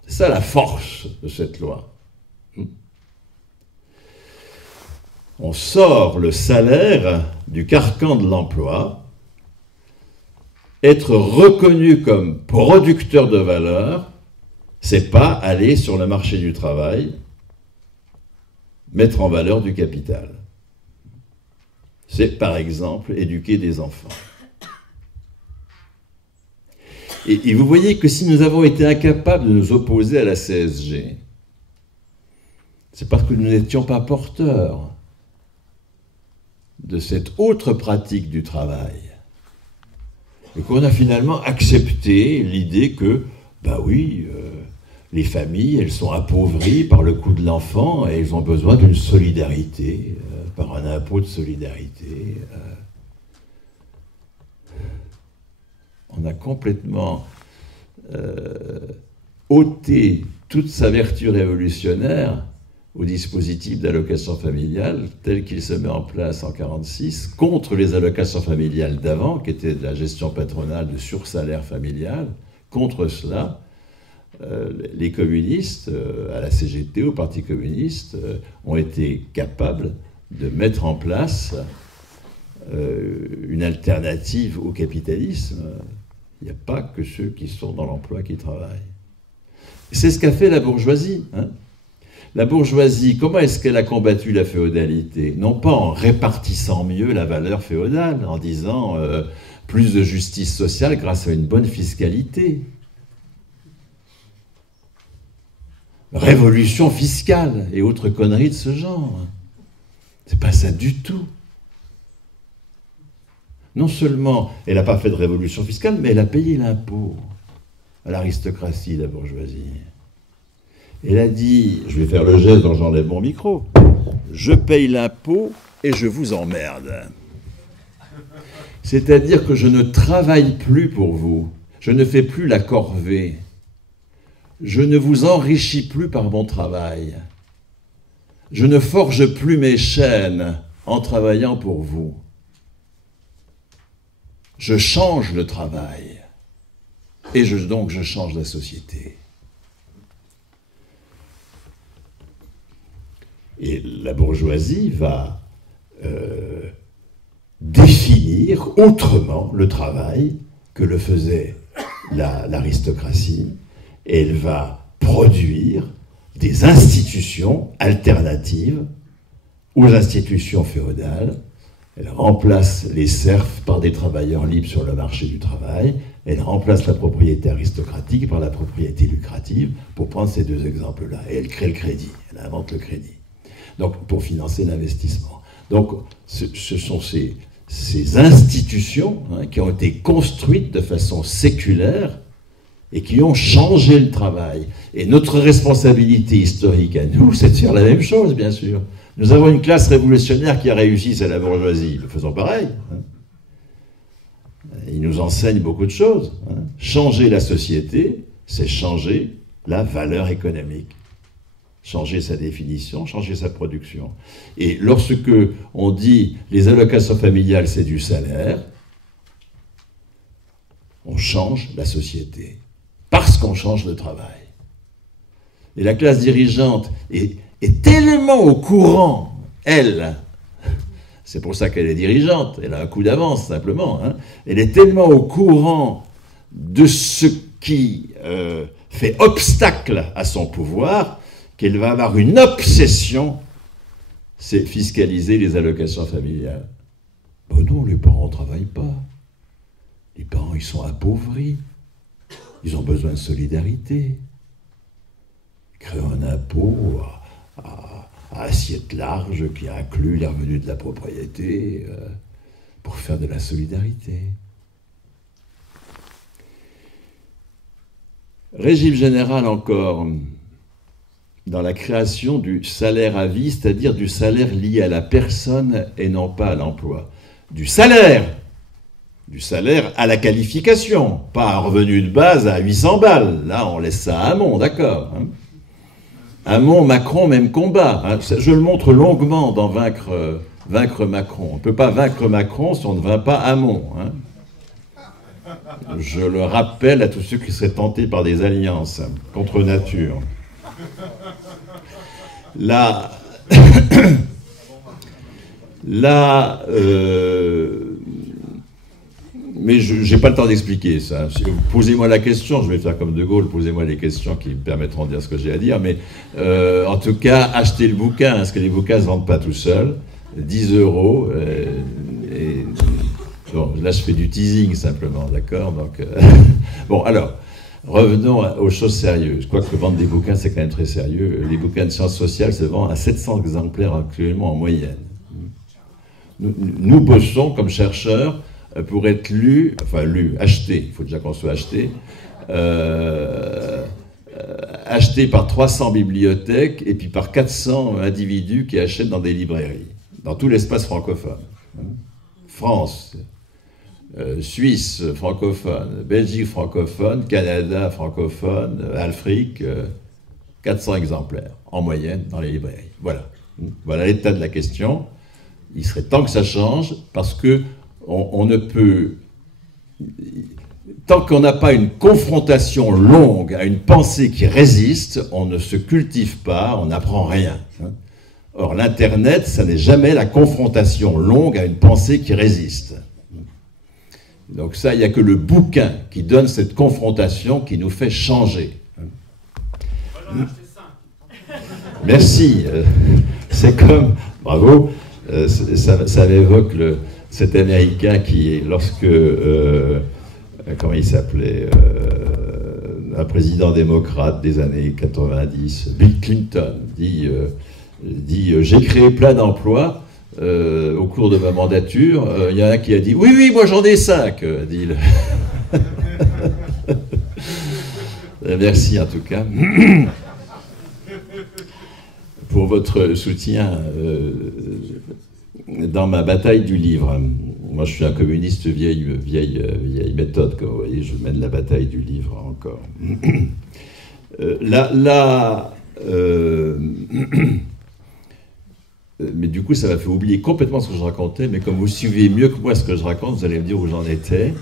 C'est ça la force de cette loi. On sort le salaire du carcan de l'emploi, être reconnu comme producteur de valeur, c'est pas aller sur le marché du travail, mettre en valeur du capital. C'est, par exemple, éduquer des enfants. Et vous voyez que si nous avons été incapables de nous opposer à la CSG, c'est parce que nous n'étions pas porteurs de cette autre pratique du travail. Et qu'on a finalement accepté l'idée que, ben oui, les familles, elles sont appauvries par le coût de l'enfant et elles ont besoin d'une solidarité, par un impôt de solidarité. On a complètement ôté toute sa vertu révolutionnaire au dispositif d'allocation familiale tel qu'il se met en place en 1946 contre les allocations familiales d'avant, qui étaient de la gestion patronale de sursalaire familial. Contre cela, les communistes, à la CGT, au Parti communiste, ont été capables de mettre en place une alternative au capitalisme. Il n'y a pas que ceux qui sont dans l'emploi qui travaillent. C'est ce qu'a fait la bourgeoisie. La bourgeoisie, comment est-ce qu'elle a combattu la féodalité? Non pas en répartissant mieux la valeur féodale, en disant plus de justice sociale grâce à une bonne fiscalité. Révolution fiscale et autres conneries de ce genre. C'est pas ça du tout. Non seulement elle n'a pas fait de révolution fiscale, mais elle a payé l'impôt à l'aristocratie, la bourgeoisie. Elle a dit, je vais faire le geste dont j'enlève mon micro, je paye l'impôt et je vous emmerde. C'est-à-dire que je ne travaille plus pour vous, je ne fais plus la corvée, je ne vous enrichis plus par mon travail, je ne forge plus mes chaînes en travaillant pour vous. Je change le travail et donc je change la société. Et la bourgeoisie va définir autrement le travail que le faisait l'aristocratie. Et elle va produire des institutions alternatives aux institutions féodales. Elle remplace les serfs par des travailleurs libres sur le marché du travail. Elle remplace la propriété aristocratique par la propriété lucrative, pour prendre ces deux exemples-là. Et elle crée le crédit, elle invente le crédit. Donc, pour financer l'investissement. Donc, ce sont ces institutions qui ont été construites de façon séculaire et qui ont changé le travail. Et notre responsabilité historique à nous, c'est de faire la même chose, bien sûr. Nous avons une classe révolutionnaire qui a réussi, c'est la bourgeoisie. Nous faisons pareil. Ils nous enseignent beaucoup de choses. Changer la société, c'est changer la valeur économique. Changer sa définition, changer sa production. Et lorsque on dit les allocations familiales, c'est du salaire, on change la société. Parce qu'on change le travail. Et la classe dirigeante est tellement au courant, elle, c'est pour ça qu'elle est dirigeante, elle a un coup d'avance simplement, elle est tellement au courant de ce qui fait obstacle à son pouvoir, qu'elle va avoir une obsession, c'est fiscaliser les allocations familiales. Ben non, les parents ne travaillent pas. Les parents, ils sont appauvris. Ils ont besoin de solidarité. Créer un impôt à assiette large qui inclut les revenus de la propriété pour faire de la solidarité. Régime général encore, dans la création du salaire à vie, c'est-à-dire du salaire lié à la personne et non pas à l'emploi. Du salaire à la qualification, pas un revenu de base à 800 balles. Là, on laisse ça à Hamon, d'accord. Hamon, Macron, même combat. Je le montre longuement dans Vaincre vaincre Macron. On ne peut pas vaincre Macron si on ne vainc pas Hamon. Hein. Je le rappelle à tous ceux qui seraient tentés par des alliances contre nature. Là, mais je n'ai pas le temps d'expliquer ça. Posez-moi la question, je vais faire comme De Gaulle, posez-moi les questions qui me permettront de dire ce que j'ai à dire. Mais en tout cas, achetez le bouquin, parce que les bouquins ne se vendent pas tout seuls. 10 €. Bon, là, je fais du teasing simplement, d'accord. Donc, bon, alors, revenons aux choses sérieuses. Quoique vendre des bouquins, c'est quand même très sérieux. Les bouquins de sciences sociales se vendent à 700 exemplaires actuellement en moyenne. Nous bossons comme chercheurs pour être lus, enfin lus, achetés, il faut déjà qu'on soit acheté, achetés par 300 bibliothèques et puis par 400 individus qui achètent dans des librairies, dans tout l'espace francophone. France, Suisse francophone, Belgique francophone, Canada francophone, Afrique, 400 exemplaires en moyenne dans les librairies. Voilà. Voilà l'état de la question. Il serait temps que ça change parce que on ne peut... Tant qu'on n'a pas une confrontation longue à une pensée qui résiste, on ne se cultive pas, on n'apprend rien. Or, l'Internet, ça n'est jamais la confrontation longue à une pensée qui résiste. Donc ça, il n'y a que le bouquin qui donne cette confrontation qui nous fait changer. Merci. C'est comme... Bravo. Ça m'évoque cet Américain qui, lorsque... comment il s'appelait, un président démocrate des années 90, Bill Clinton, dit j'ai créé plein d'emplois au cours de ma mandature. Il y en a un qui a dit oui, moi j'en ai 5, dit-il. Merci en tout cas pour votre soutien dans ma bataille du livre. Moi, je suis un communiste vieille méthode, comme vous voyez, je mène la bataille du livre encore. Mais du coup, ça m'a fait oublier complètement ce que je racontais, mais comme vous suivez mieux que moi ce que je raconte, vous allez me dire où j'en étais.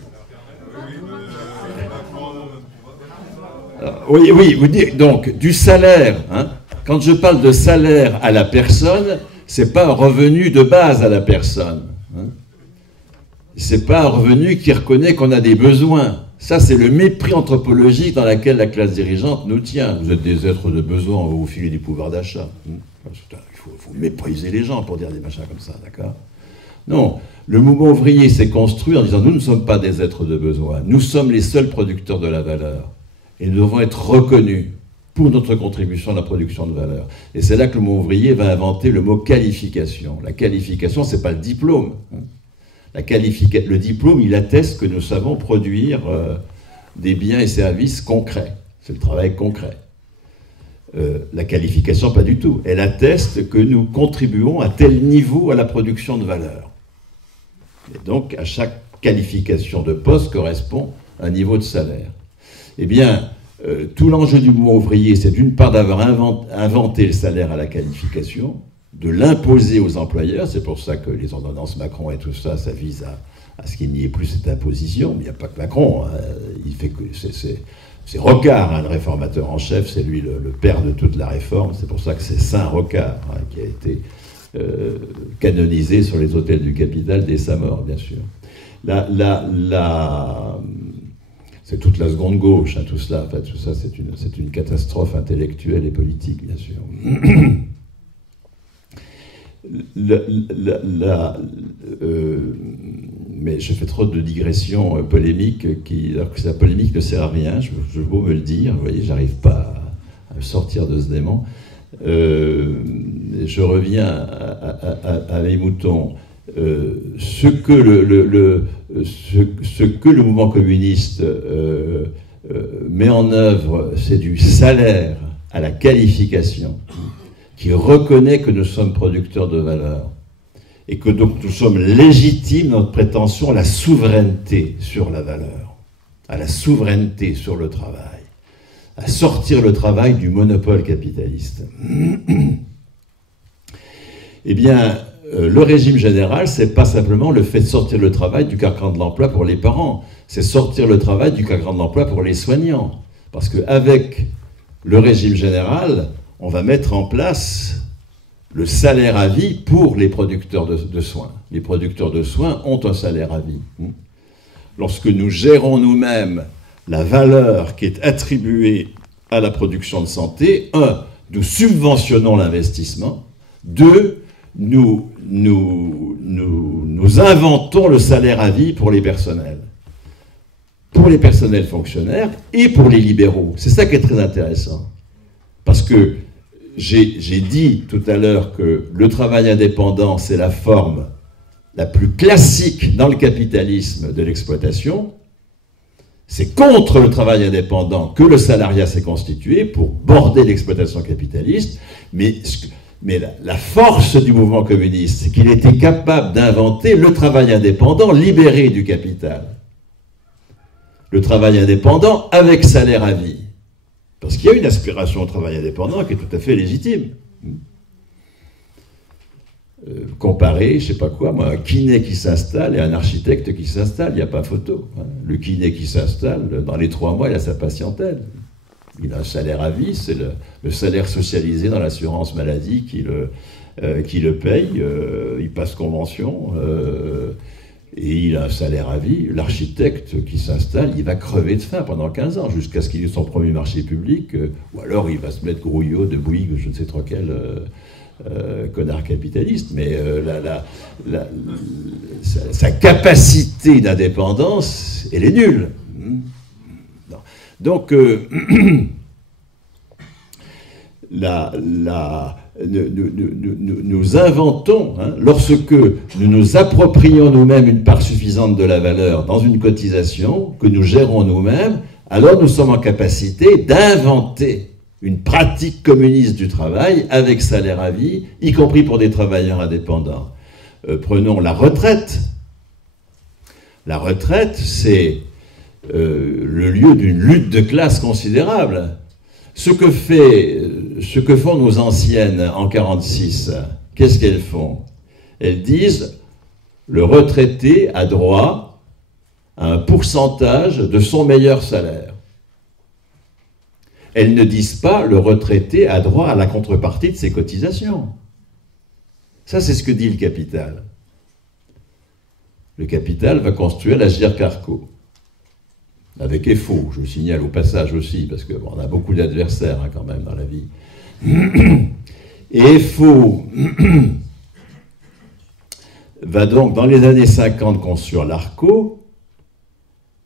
Oui, vous dites, donc, du salaire, hein. Quand je parle de salaire à la personne, c'est pas un revenu de base à la personne. Hein. C'est pas un revenu qui reconnaît qu'on a des besoins. Ça, c'est le mépris anthropologique dans lequel la classe dirigeante nous tient. Vous êtes des êtres de besoin, on va vous filer du pouvoir d'achat. Il faut mépriser les gens pour dire des machins comme ça, d'accord? Non, le mouvement ouvrier s'est construit en disant nous ne sommes pas des êtres de besoin, nous sommes les seuls producteurs de la valeur. Et nous devons être reconnus pour notre contribution à la production de valeur. Et c'est là que le mouvement ouvrier va inventer le mot qualification. La qualification, c'est pas le diplôme. Le diplôme, il atteste que nous savons produire des biens et services concrets. C'est le travail concret. La qualification, pas du tout. Elle atteste que nous contribuons à tel niveau à la production de valeur. Et donc, à chaque qualification de poste correspond un niveau de salaire. Eh bien, tout l'enjeu du mouvement ouvrier, c'est d'une part d'avoir inventé le salaire à la qualification, de l'imposer aux employeurs. C'est pour ça que les ordonnances Macron et tout ça, ça vise à ce qu'il n'y ait plus cette imposition. Mais il n'y a pas que Macron. Hein. Il fait que c'est Rocard, hein, le réformateur en chef, c'est lui le père de toute la réforme. C'est pour ça que c'est Saint Rocard, hein, qui a été canonisé sur les autels du Capitole dès sa mort, bien sûr. C'est toute la seconde gauche, hein, tout cela. Enfin, tout ça, c'est une catastrophe intellectuelle et politique, bien sûr. Mais je fais trop de digressions polémiques, alors que la polémique ne sert à rien, je veux me le dire, vous voyez, j'arrive pas à me sortir de ce démon. Je reviens à mes moutons. Ce que le mouvement communiste met en œuvre, c'est du salaire à la qualification, qui reconnaît que nous sommes producteurs de valeur, et que donc nous sommes légitimes dans notre prétention à la souveraineté sur la valeur, à la souveraineté sur le travail, à sortir le travail du monopole capitaliste. Eh bien, le régime général, c'est pas simplement le fait de sortir le travail du carcan de l'emploi pour les parents, c'est sortir le travail du carcan de l'emploi pour les soignants. Parce qu'avec le régime général, on va mettre en place le salaire à vie pour les producteurs de soins. Les producteurs de soins ont un salaire à vie. Lorsque nous gérons nous-mêmes la valeur qui est attribuée à la production de santé, un, nous subventionnons l'investissement, deux, nous inventons le salaire à vie pour les personnels fonctionnaires et pour les libéraux. C'est ça qui est très intéressant. Parce que j'ai dit tout à l'heure que le travail indépendant, c'est la forme la plus classique dans le capitalisme de l'exploitation. C'est contre le travail indépendant que le salariat s'est constitué pour border l'exploitation capitaliste. Mais la force du mouvement communiste, c'est qu'il était capable d'inventer le travail indépendant libéré du capital. Le travail indépendant avec salaire à vie. Parce qu'il y a une aspiration au travail indépendant qui est tout à fait légitime. Comparer, je sais pas quoi, moi, un kiné qui s'installe et un architecte qui s'installe, il n'y a pas photo. Le kiné qui s'installe, dans les 3 mois, il a sa patientèle. Il a un salaire à vie, c'est le salaire socialisé dans l'assurance maladie qui le paye, il passe convention, et il a un salaire à vie. L'architecte qui s'installe, il va crever de faim pendant 15 ans, jusqu'à ce qu'il ait son premier marché public, ou alors il va se mettre grouillot de Bouygues, je ne sais trop quel connard capitaliste, mais sa capacité d'indépendance, elle est nulle. Non. Donc, nous inventons, lorsque nous nous approprions nous-mêmes une part suffisante de la valeur dans une cotisation, que nous gérons nous-mêmes, alors nous sommes en capacité d'inventer une pratique communiste du travail avec salaire à vie, y compris pour des travailleurs indépendants. Prenons la retraite. La retraite, c'est le lieu d'une lutte de classe considérable. Ce que font nos anciennes en 1946, qu'est-ce qu'elles font? Elles disent, le retraité a droit à un pourcentage de son meilleur salaire. Elles ne disent pas, le retraité a droit à la contrepartie de ses cotisations. Ça, c'est ce que dit le capital. Le capital va construire la Girc-Carco. Avec EFO, je le signale au passage aussi, parce qu'on a beaucoup d'adversaires quand même dans la vie. Et EFO va donc, dans les années 50, construire l'ARCO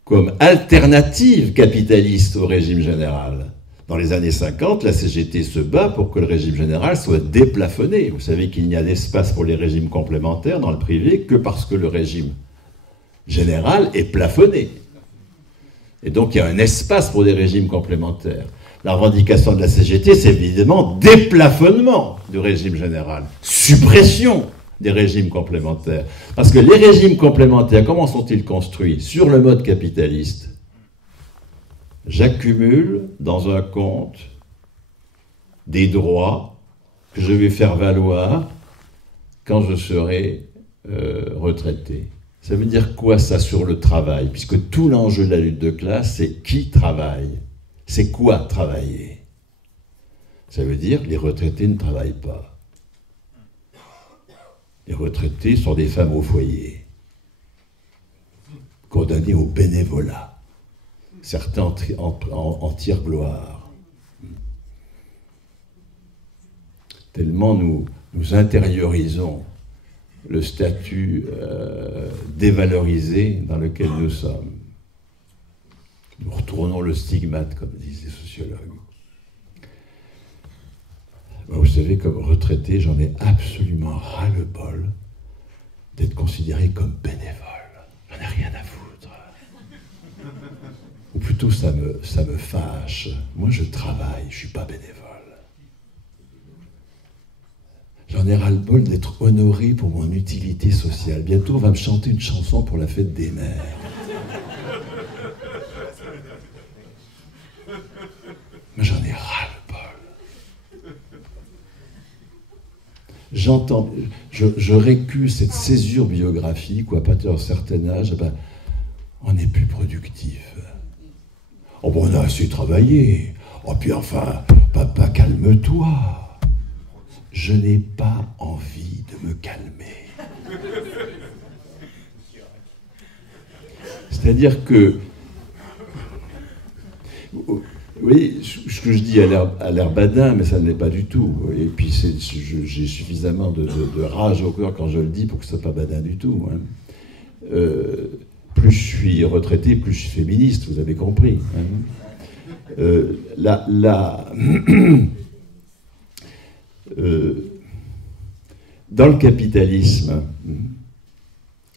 comme alternative capitaliste au régime général. Dans les années 50, la CGT se bat pour que le régime général soit déplafonné. Vous savez qu'il n'y a d'espace pour les régimes complémentaires dans le privé que parce que le régime général est plafonné. Et donc il y a un espace pour des régimes complémentaires. La revendication de la CGT, c'est évidemment déplafonnement du régime général, suppression des régimes complémentaires. Parce que les régimes complémentaires, comment sont-ils construits? Sur le mode capitaliste. J'accumule dans un compte des droits que je vais faire valoir quand je serai retraité. Ça veut dire quoi ça sur le travail? Puisque tout l'enjeu de la lutte de classe, c'est qui travaille? C'est quoi travailler? Ça veut dire que les retraités ne travaillent pas. Les retraités sont des femmes au foyer, condamnées au bénévolat. Certains en tirent gloire. Tellement nous intériorisons le statut dévalorisé dans lequel nous sommes. Nous retournons le stigmate, comme disent les sociologues. Vous savez, comme retraité, j'en ai absolument ras-le-bol d'être considéré comme bénévole. J'en ai rien à foutre. Ou plutôt, ça me fâche. Moi, je travaille, je ne suis pas bénévole. J'en ai ras-le-bol d'être honoré pour mon utilité sociale. Bientôt, on va me chanter une chanson pour la fête des mères. Mais j'en ai ras-le-bol. je récuse cette césure biographique où à partir d'un certain âge, ben, on n'est plus productif. Oh bon, on a assez travaillé. Oh puis enfin, papa, calme-toi. Je n'ai pas envie de me calmer. C'est-à-dire que, oui, ce que je dis a l'air badin, mais ça ne l'est pas du tout. Et puis j'ai suffisamment de rage au cœur quand je le dis pour que ce ne soit pas badin du tout. Hein. Plus je suis retraité, plus je suis féministe, vous avez compris. Hein. Dans le capitalisme,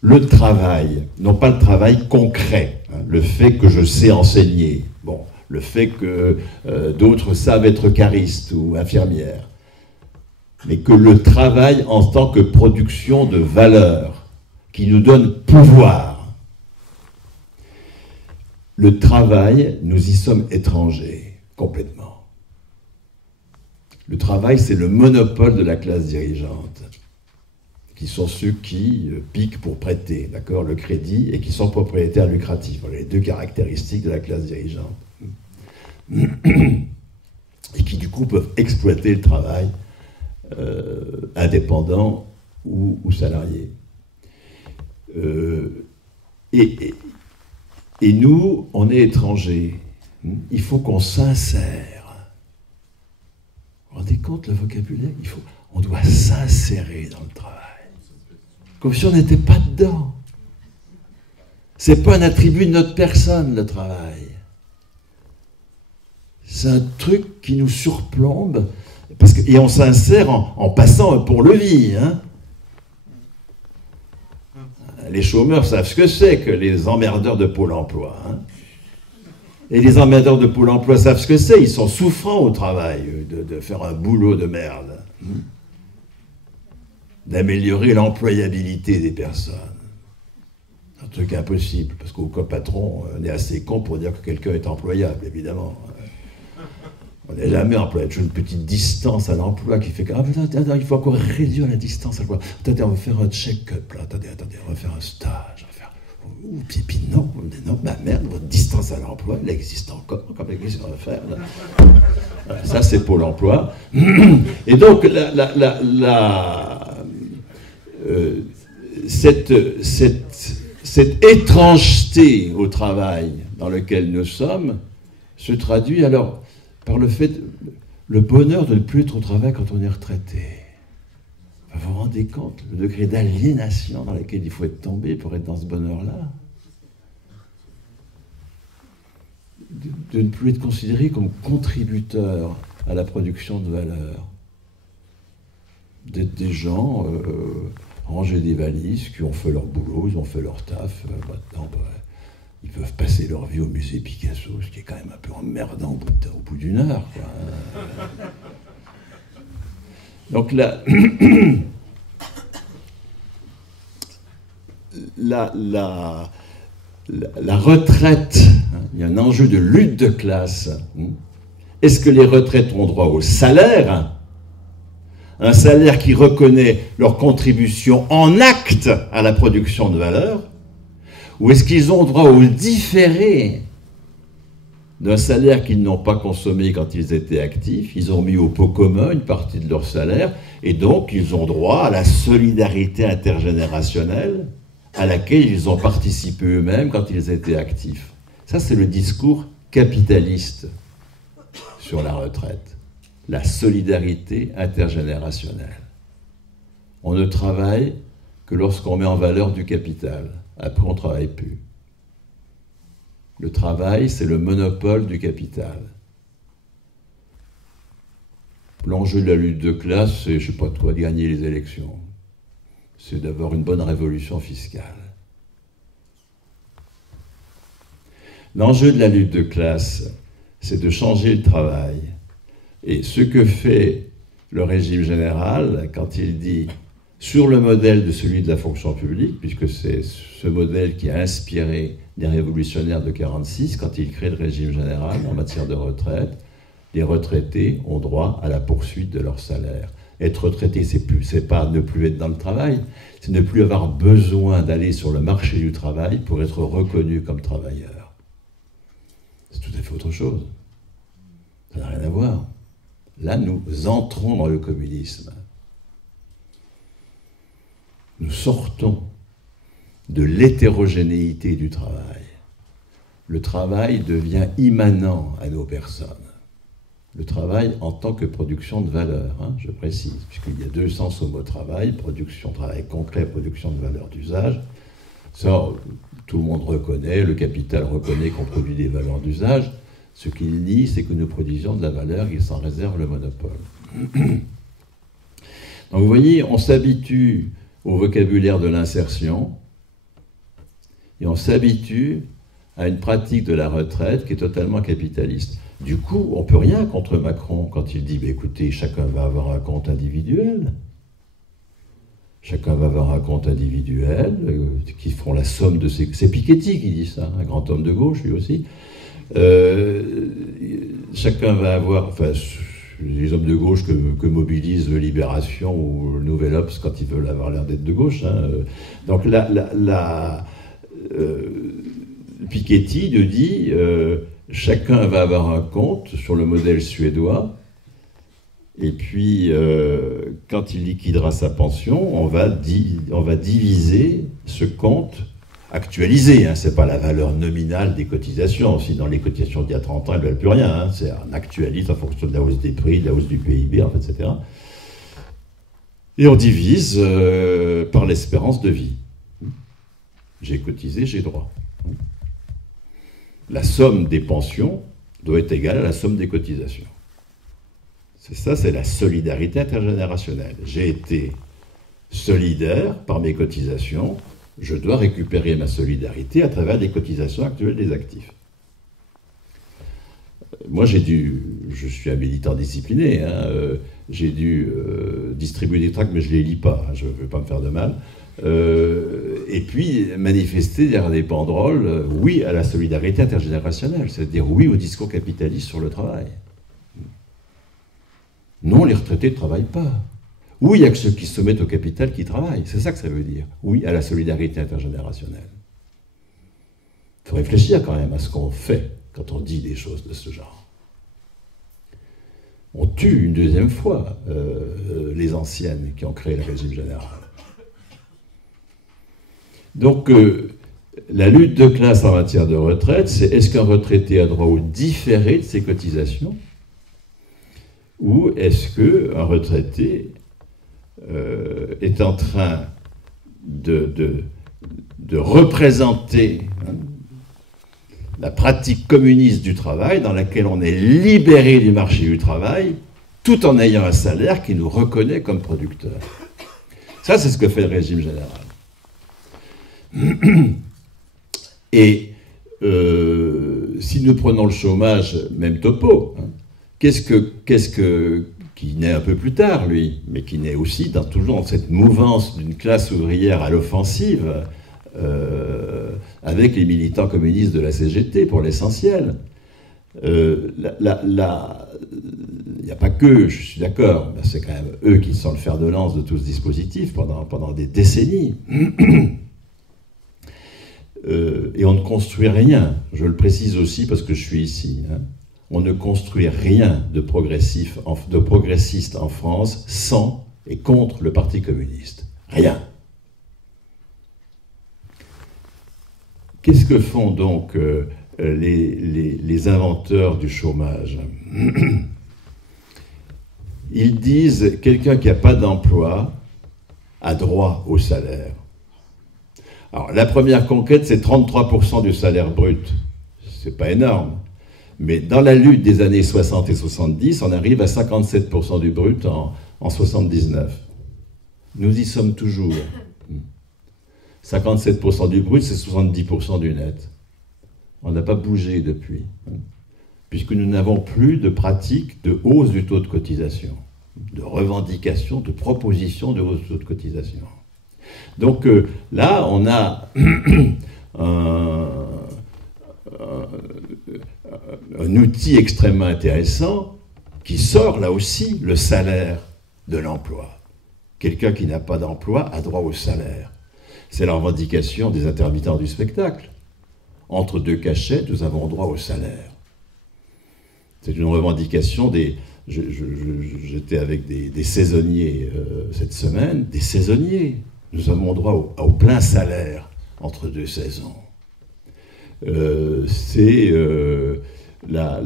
le travail, non pas le travail concret, hein, le fait que je sais enseigner, bon, le fait que d'autres savent être caristes ou infirmières, mais que le travail en tant que production de valeur qui nous donne pouvoir. Le travail, nous y sommes étrangers, complètement. Le travail, c'est le monopole de la classe dirigeante, qui sont ceux qui piquent pour prêter, d'accord, le crédit, et qui sont propriétaires lucratifs. Voilà les deux caractéristiques de la classe dirigeante. Et qui, du coup, peuvent exploiter le travail indépendant ou salarié. Et nous, on est étrangers. Il faut qu'on s'insère. Vous vous rendez compte, le vocabulaire, on doit s'insérer dans le travail. Comme si on n'était pas dedans. C'est pas un attribut de notre personne, le travail. C'est un truc qui nous surplombe, et on s'insère en passant un pont-levis, hein. Les chômeurs savent ce que c'est que les emmerdeurs de Pôle emploi. Hein. Et les emmerdeurs de Pôle emploi savent ce que c'est. Ils sont souffrants au travail de faire un boulot de merde. D'améliorer l'employabilité des personnes. Un truc impossible, parce qu'au patron, on est assez con pour dire que quelqu'un est employable, évidemment. On n'est jamais employé. Il y a une petite distance à l'emploi qui fait que il faut encore réduire la distance à l'emploi. Attendez, on va faire un check-up là. Attendez, on va faire un stage. Puis non, ma merde, votre distance à l'emploi, elle existe encore. Qu'est-ce qu'on va faire là? Voilà, ça, c'est Pôle emploi. Et donc, cette étrangeté au travail dans lequel nous sommes se traduit alors par le fait, le bonheur de ne plus être au travail quand on est retraité. Vous vous rendez compte, le degré d'aliénation dans lequel il faut être tombé pour être dans ce bonheur-là? De ne plus être considéré comme contributeur à la production de valeur. D'être des gens ranger des valises qui ont fait leur boulot, ils ont fait leur taf, maintenant, ils peuvent passer leur vie au musée Picasso, ce qui est quand même un peu emmerdant au bout d'une heure, quoi. Donc là, la retraite, hein, il y a un enjeu de lutte de classe. Est-ce que les retraites ont droit au salaire? Un salaire qui reconnaît leur contribution en acte à la production de valeur? Ou est-ce qu'ils ont droit au différé d'un salaire qu'ils n'ont pas consommé quand ils étaient actifs? Ils ont mis au pot commun une partie de leur salaire, et donc ils ont droit à la solidarité intergénérationnelle à laquelle ils ont participé eux-mêmes quand ils étaient actifs. Ça, c'est le discours capitaliste sur la retraite. La solidarité intergénérationnelle. On ne travaille que lorsqu'on met en valeur du capital. Après, on ne travaille plus. Le travail, c'est le monopole du capital. L'enjeu de la lutte de classe, c'est, je ne sais pas quoi, de gagner les élections. C'est d'avoir une bonne révolution fiscale. L'enjeu de la lutte de classe, c'est de changer le travail. Et ce que fait le régime général, quand il dit, sur le modèle de celui de la fonction publique, puisque c'est ce modèle qui a inspiré les révolutionnaires de 1946, quand ils créent le régime général en matière de retraite, les retraités ont droit à la poursuite de leur salaire. Être retraité, c'est pas ne plus être dans le travail, c'est ne plus avoir besoin d'aller sur le marché du travail pour être reconnu comme travailleur. C'est tout à fait autre chose. Ça n'a rien à voir. Là, nous entrons dans le communisme. Nous sortons de l'hétérogénéité du travail. Le travail devient immanent à nos personnes. Le travail en tant que production de valeur, hein, je précise, puisqu'il y a deux sens au mot travail, production, travail concret, production de valeur d'usage. Ça, tout le monde reconnaît, le capital reconnaît qu'on produit des valeurs d'usage. Ce qu'il nie, c'est que nous produisions de la valeur et s'en réserve le monopole. Donc vous voyez, on s'habitue au vocabulaire de l'insertion et on s'habitue à une pratique de la retraite qui est totalement capitaliste. Du coup, on ne peut rien contre Macron quand il dit bah, « écoutez, chacun va avoir un compte individuel ». Chacun va avoir un compte individuel qui feront la somme de ses... C'est Piketty qui dit ça, un grand homme de gauche lui aussi. Chacun va avoir... Enfin, les hommes de gauche que mobilise Libération ou le Nouvel Obs quand ils veulent avoir l'air d'être de gauche. Hein. Donc Piketty nous dit chacun va avoir un compte sur le modèle suédois et puis quand il liquidera sa pension, on va diviser ce compte actualisé. Hein. Ce n'est pas la valeur nominale des cotisations. Sinon, les cotisations d'il y a 30 ans, elles ne valent plus rien. Hein. C'est un actualise en fonction de la hausse des prix, de la hausse du PIB, en fait, etc. Et on divise par l'espérance de vie. J'ai cotisé, j'ai droit. La somme des pensions doit être égale à la somme des cotisations. C'est ça, c'est la solidarité intergénérationnelle. J'ai été solidaire par mes cotisations, je dois récupérer ma solidarité à travers les cotisations actuelles des actifs. Moi, je suis un militant discipliné, hein, j'ai dû distribuer des tracts, mais je ne les lis pas, hein, je ne veux pas me faire de mal. Et puis manifester derrière des banderoles, oui à la solidarité intergénérationnelle, c'est-à-dire oui au discours capitaliste sur le travail. Non, les retraités ne travaillent pas. Oui, il n'y a que ceux qui se soumettent au capital qui travaillent, c'est ça que ça veut dire. Oui à la solidarité intergénérationnelle. Il faut réfléchir quand même à ce qu'on fait quand on dit des choses de ce genre. On tue une deuxième fois les anciennes qui ont créé le régime général. Donc, la lutte de classe en matière de retraite, c'est est-ce qu'un retraité a droit au différé de ses cotisations ou est-ce qu'un retraité est en train de représenter la pratique communiste du travail dans laquelle on est libéré du marché du travail tout en ayant un salaire qui nous reconnaît comme producteurs. Ça, c'est ce que fait le régime général. Et si nous prenons le chômage, même topo, hein, qui naît un peu plus tard, lui, mais qui naît aussi toujours dans cette mouvance d'une classe ouvrière à l'offensive, avec les militants communistes de la CGT pour l'essentiel. Il n'y a pas que, je suis d'accord, mais c'est quand même eux qui sont le fer de lance de tout ce dispositif pendant des décennies. Et on ne construit rien, je le précise aussi parce que je suis ici, hein. On ne construit rien de progressiste en France sans et contre le Parti communiste. Rien. Qu'est-ce que font donc les inventeurs du chômage? Ils disent quelqu'un qui n'a pas d'emploi a droit au salaire. Alors, la première conquête, c'est 33% du salaire brut. C'est pas énorme. Mais dans la lutte des années 60 et 70, on arrive à 57% du brut en 79. Nous y sommes toujours. 57% du brut, c'est 70% du net. On n'a pas bougé depuis. Puisque nous n'avons plus de pratique de hausse du taux de cotisation, de revendication, de proposition de hausse du taux de cotisation. Donc là, on a un outil extrêmement intéressant qui sort là aussi, le salaire, de l'emploi. Quelqu'un qui n'a pas d'emploi a droit au salaire. C'est la revendication des intermittents du spectacle. Entre deux cachets, nous avons droit au salaire. C'est une revendication des... J'étais avec des saisonniers cette semaine, des saisonniers. Nous avons droit au plein salaire entre deux saisons. C'est la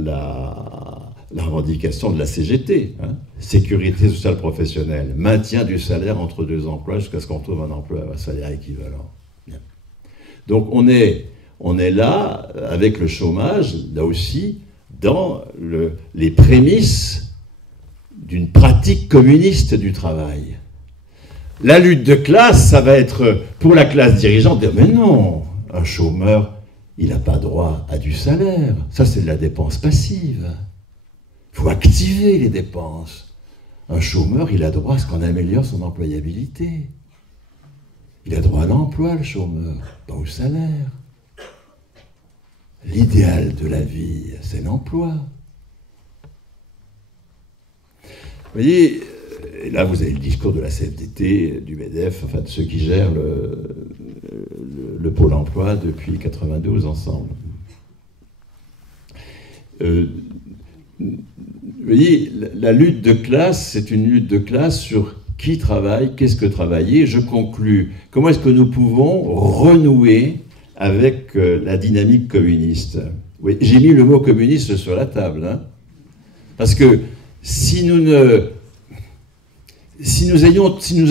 revendication de la CGT, hein, Sécurité sociale professionnelle, maintien du salaire entre deux emplois jusqu'à ce qu'on trouve un emploi à salaire équivalent. Bien. Donc on est là, avec le chômage, là aussi, dans les prémices d'une pratique communiste du travail. La lutte de classe, ça va être pour la classe dirigeante, dire, mais non, un chômeur, il n'a pas droit à du salaire. Ça, c'est de la dépense passive. Il faut activer les dépenses. Un chômeur, il a droit à ce qu'on améliore son employabilité. Il a droit à l'emploi, le chômeur, pas au salaire. L'idéal de la vie, c'est l'emploi. Vous voyez, et là vous avez le discours de la CFDT, du MEDEF, enfin de ceux qui gèrent le pôle emploi depuis 92 ensemble. Vous voyez, la lutte de classe, c'est une lutte de classe sur qui travaille, qu'est-ce que travailler. Je conclus, comment est-ce que nous pouvons renouer avec la dynamique communiste. Oui, j'ai mis le mot communiste sur la table, hein, parce que si nous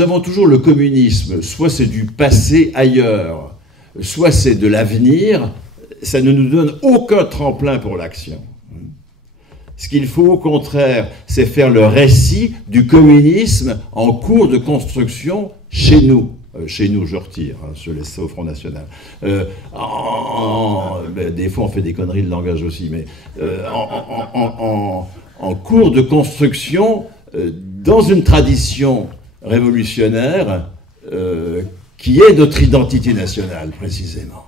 avons toujours le communisme, soit c'est du passé ailleurs, soit c'est de l'avenir, ça ne nous donne aucun tremplin pour l'action. Ce qu'il faut, au contraire, c'est faire le récit du communisme en cours de construction chez nous. Chez nous, je retire, hein, je laisse ça au Front National. Des fois, on fait des conneries de langage aussi, mais en cours de construction, dans une tradition révolutionnaire qui est notre identité nationale, précisément.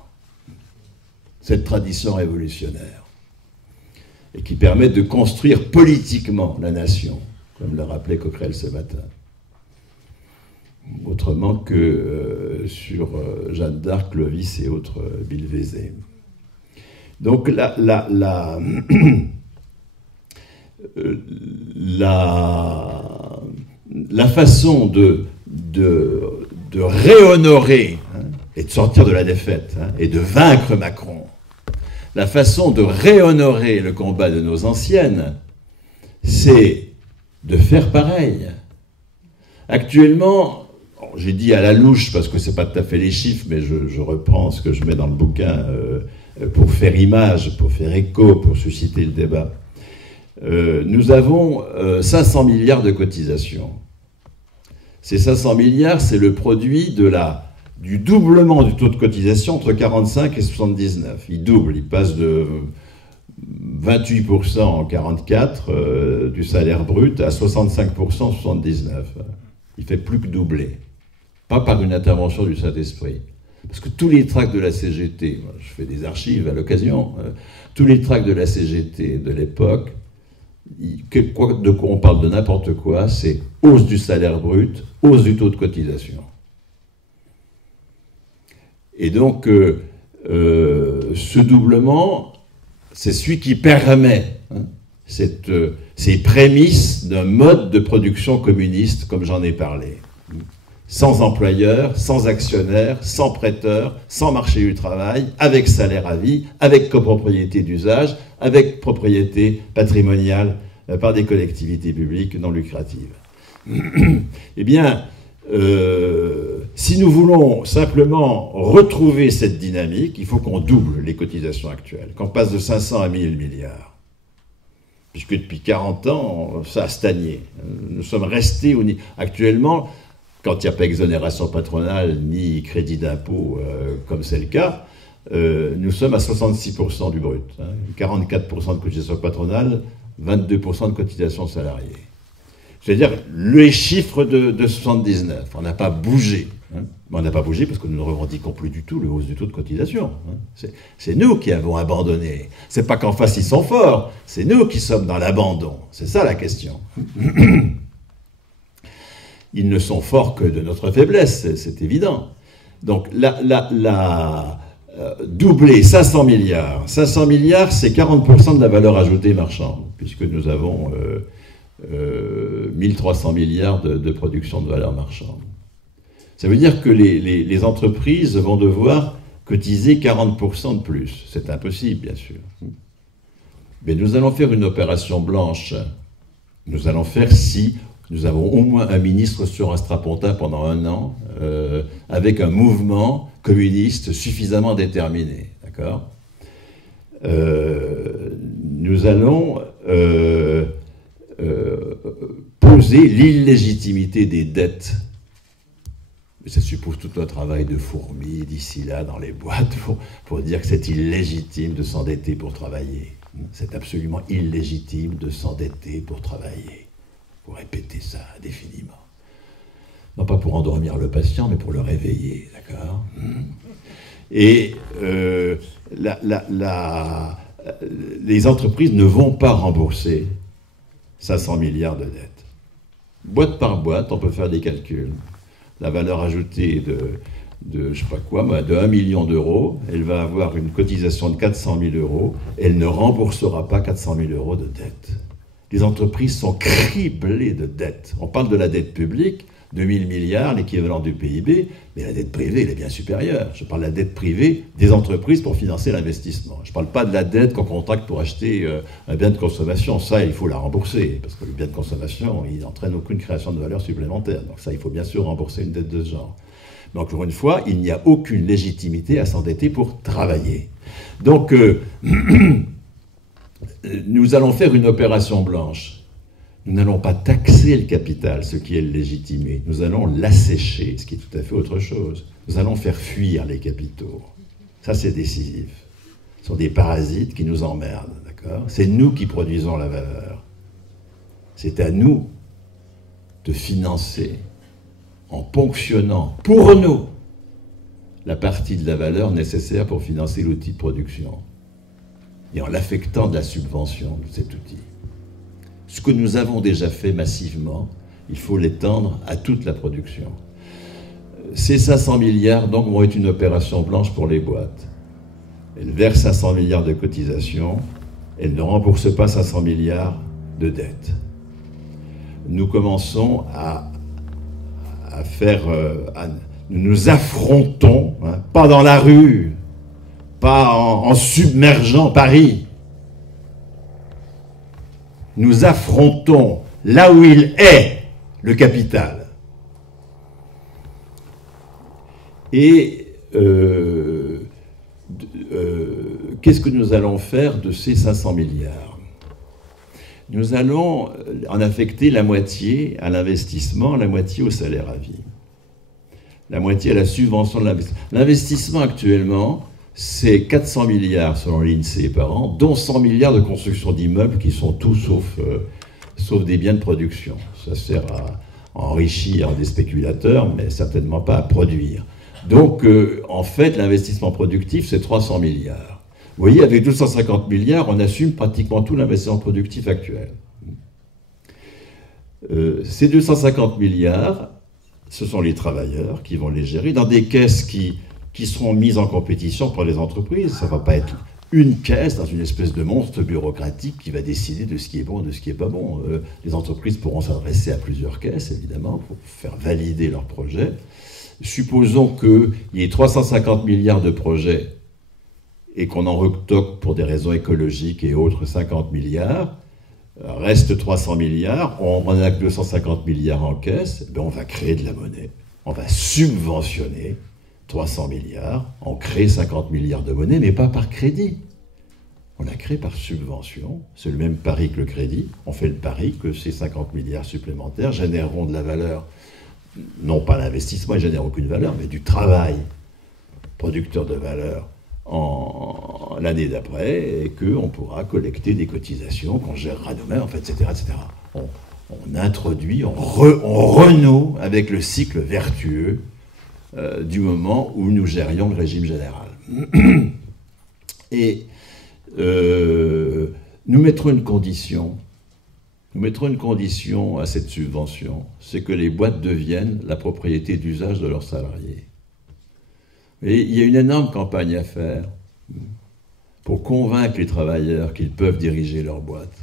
Cette tradition révolutionnaire. Et qui permet de construire politiquement la nation, comme le rappelait Coquerel ce matin. Autrement que sur Jeanne d'Arc, Clovis et autres Bilvézé. Donc la façon de réhonorer, hein, et de sortir de la défaite, hein, et de vaincre Macron, la façon de réhonorer le combat de nos anciennes, c'est de faire pareil. Actuellement, j'ai dit à la louche, parce que ce n'est pas tout à fait les chiffres, mais je reprends ce que je mets dans le bouquin pour faire image, pour faire écho, pour susciter le débat. Nous avons 500 milliards de cotisations. Ces 500 milliards, c'est le produit du doublement du taux de cotisation entre 45 et 79. Il double, il passe de 28% en 44 du salaire brut à 65% en 79. Il fait plus que doubler. Pas par une intervention du Saint-Esprit. Parce que tous les tracts de la CGT, je fais des archives à l'occasion, tous les tracts de la CGT de l'époque, de quoi on parle de n'importe quoi, c'est hausse du salaire brut, hausse du taux de cotisation. Et donc, ce doublement, c'est celui qui permet ces prémices d'un mode de production communiste, comme j'en ai parlé. Sans employeur, sans actionnaire, sans prêteur, sans marché du travail, avec salaire à vie, avec copropriété d'usage, avec propriété patrimoniale par des collectivités publiques non lucratives. Eh bien, si nous voulons simplement retrouver cette dynamique, il faut qu'on double les cotisations actuelles, qu'on passe de 500 à 1000 milliards. Puisque depuis 40 ans, ça a stagné. Nous sommes restés actuellement, quand il n'y a pas exonération patronale ni crédit d'impôt, comme c'est le cas, nous sommes à 66% du brut. 44% de cotisation patronale, 22% de cotisation salariée. C'est-à-dire les chiffres de 79. On n'a pas bougé. Hein. On n'a pas bougé parce que nous ne revendiquons plus du tout le hausse du taux de cotisation. Hein. C'est nous qui avons abandonné. C'est pas qu'en face ils sont forts, c'est nous qui sommes dans l'abandon. C'est ça la question. ils ne sont forts que de notre faiblesse, c'est évident. Donc, doubler 500 milliards, c'est 40% de la valeur ajoutée marchande, puisque nous avons 1300 milliards de production de valeur marchande. Ça veut dire que les entreprises vont devoir cotiser 40% de plus. C'est impossible, bien sûr. Mais nous allons faire une opération blanche. Nous allons faire si nous avons au moins un ministre sur un strapontin pendant 1 an, avec un mouvement communiste suffisamment déterminé. D'accord ? Nous allons poser l'illégitimité des dettes. Mais ça suppose tout un travail de fourmi d'ici là dans les boîtes pour dire que c'est illégitime de s'endetter pour travailler. C'est absolument illégitime de s'endetter pour travailler. Il faut répéter ça indéfiniment. Non pas pour endormir le patient, mais pour le réveiller, d'accord ? Et les entreprises ne vont pas rembourser 500 milliards de dettes. Boîte par boîte, on peut faire des calculs. La valeur ajoutée de je sais pas quoi, de 1 million d'euros, elle va avoir une cotisation de 400 000 euros, elle ne remboursera pas 400 000 euros de dette. Les entreprises sont criblées de dettes. On parle de la dette publique, 2000 milliards, l'équivalent du PIB, mais la dette privée, elle est bien supérieure. Je parle de la dette privée des entreprises pour financer l'investissement. Je ne parle pas de la dette qu'on contracte pour acheter un bien de consommation. Ça, il faut la rembourser, parce que le bien de consommation, il n'entraîne aucune création de valeur supplémentaire. Donc ça, il faut bien sûr rembourser une dette de ce genre. Mais encore une fois, il n'y a aucune légitimité à s'endetter pour travailler. Donc, nous allons faire une opération blanche. Nous n'allons pas taxer le capital, ce qui est légitimé. Nous allons l'assécher, ce qui est tout à fait autre chose. Nous allons faire fuir les capitaux. Ça, c'est décisif. Ce sont des parasites qui nous emmerdent, d'accord ? C'est nous qui produisons la valeur. C'est à nous de financer, en ponctionnant pour nous la partie de la valeur nécessaire pour financer l'outil de production et en l'affectant de la subvention de cet outil. Ce que nous avons déjà fait massivement, il faut l'étendre à toute la production. Ces 500 milliards, donc, vont être une opération blanche pour les boîtes. Elles versent 500 milliards de cotisations, elles ne remboursent pas 500 milliards de dettes. Nous commençons à faire... nous nous affrontons, hein, pas dans la rue, pas en submergeant Paris. Nous affrontons là où il est le capital. Et qu'est-ce que nous allons faire de ces 500 milliards ? Nous allons en affecter la moitié à l'investissement, la moitié au salaire à vie. La moitié à la subvention de l'investissement. L'investissement actuellement, c'est 400 milliards selon l'INSEE par an, dont 100 milliards de construction d'immeubles qui sont tout sauf des biens de production. Ça sert à enrichir des spéculateurs, mais certainement pas à produire. Donc, en fait, l'investissement productif, c'est 300 milliards. Vous voyez, avec 250 milliards, on assume pratiquement tout l'investissement productif actuel. Ces 250 milliards, ce sont les travailleurs qui vont les gérer dans des caisses qui seront mises en compétition pour les entreprises. Ça ne va pas être une caisse dans une espèce de monstre bureaucratique qui va décider de ce qui est bon et de ce qui n'est pas bon. Les entreprises pourront s'adresser à plusieurs caisses, évidemment, pour faire valider leurs projets. Supposons qu'il y ait 350 milliards de projets et qu'on en retoque pour des raisons écologiques et autres 50 milliards, reste 300 milliards, on a que 250 milliards en caisse, ben on va créer de la monnaie, on va subventionner 300 milliards, on crée 50 milliards de monnaie, mais pas par crédit. On la crée par subvention, c'est le même pari que le crédit. On fait le pari que ces 50 milliards supplémentaires généreront de la valeur, non pas l'investissement, ils ne génèrent aucune valeur, mais du travail producteur de valeur l'année d'après, et qu'on pourra collecter des cotisations, qu'on gérera nous-mêmes, en fait, etc., etc. On introduit, on renoue avec le cycle vertueux du moment où nous gérions le régime général. Et nous mettrons une condition. nous mettrons une condition à cette subvention, c'est que les boîtes deviennent la propriété d'usage de leurs salariés. Et il y a une énorme campagne à faire pour convaincre les travailleurs qu'ils peuvent diriger leur boîte.